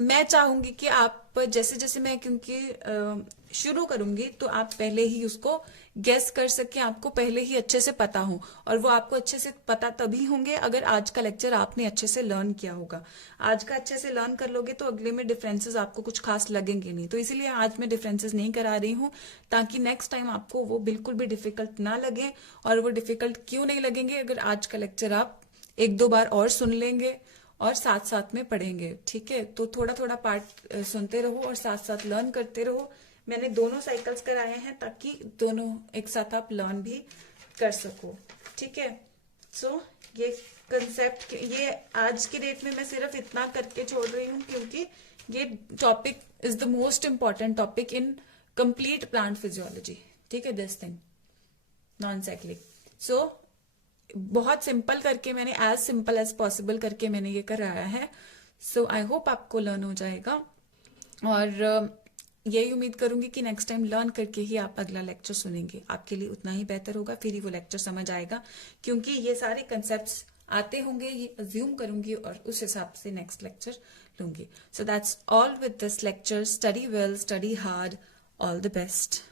मैं चाहूंगी कि आप जैसे जैसे मैं क्योंकि शुरू करूंगी तो आप पहले ही उसको गेस कर सके, आपको पहले ही अच्छे से पता हो। और वो आपको अच्छे से पता तभी होंगे अगर आज का लेक्चर आपने अच्छे से लर्न किया होगा। आज का अच्छे से लर्न कर लोगे तो अगले में डिफरेंसेस आपको कुछ खास लगेंगे नहीं। तो इसीलिए आज मैं डिफरेंसेस नहीं करा रही हूँ, ताकि नेक्स्ट टाइम आपको वो बिल्कुल भी डिफिकल्ट ना लगे। और वो डिफिकल्ट क्यों नहीं लगेंगे, अगर आज का लेक्चर आप 1-2 बार और सुन लेंगे और साथ साथ में पढ़ेंगे। ठीक है, तो थोड़ा थोड़ा पार्ट सुनते रहो और साथ साथ लर्न करते रहो। मैंने दोनों साइकिल्स कराए हैं ताकि दोनों एक साथ आप लर्न भी कर सको। ठीक है, सो ये कंसेप्ट, ये आज की डेट में मैं सिर्फ इतना करके छोड़ रही हूँ क्योंकि ये topic is the most important topic in complete plant physiology. ठीक है, दिस थिंग नॉन साइक्लिक। सो बहुत सिंपल करके मैंने, एज सिंपल एज पॉसिबल करके मैंने ये कराया है। सो आई होप आपको लर्न हो जाएगा और यही उम्मीद करूंगी कि नेक्स्ट टाइम लर्न करके ही आप अगला लेक्चर सुनेंगे। आपके लिए उतना ही बेहतर होगा, फिर ही वो लेक्चर समझ आएगा, क्योंकि ये सारे कंसेप्ट्स आते होंगे, ये अज्यूम करूंगी और उस हिसाब से नेक्स्ट लेक्चर लूंगी। So that's all with this lecture. Study well, study hard, all the best.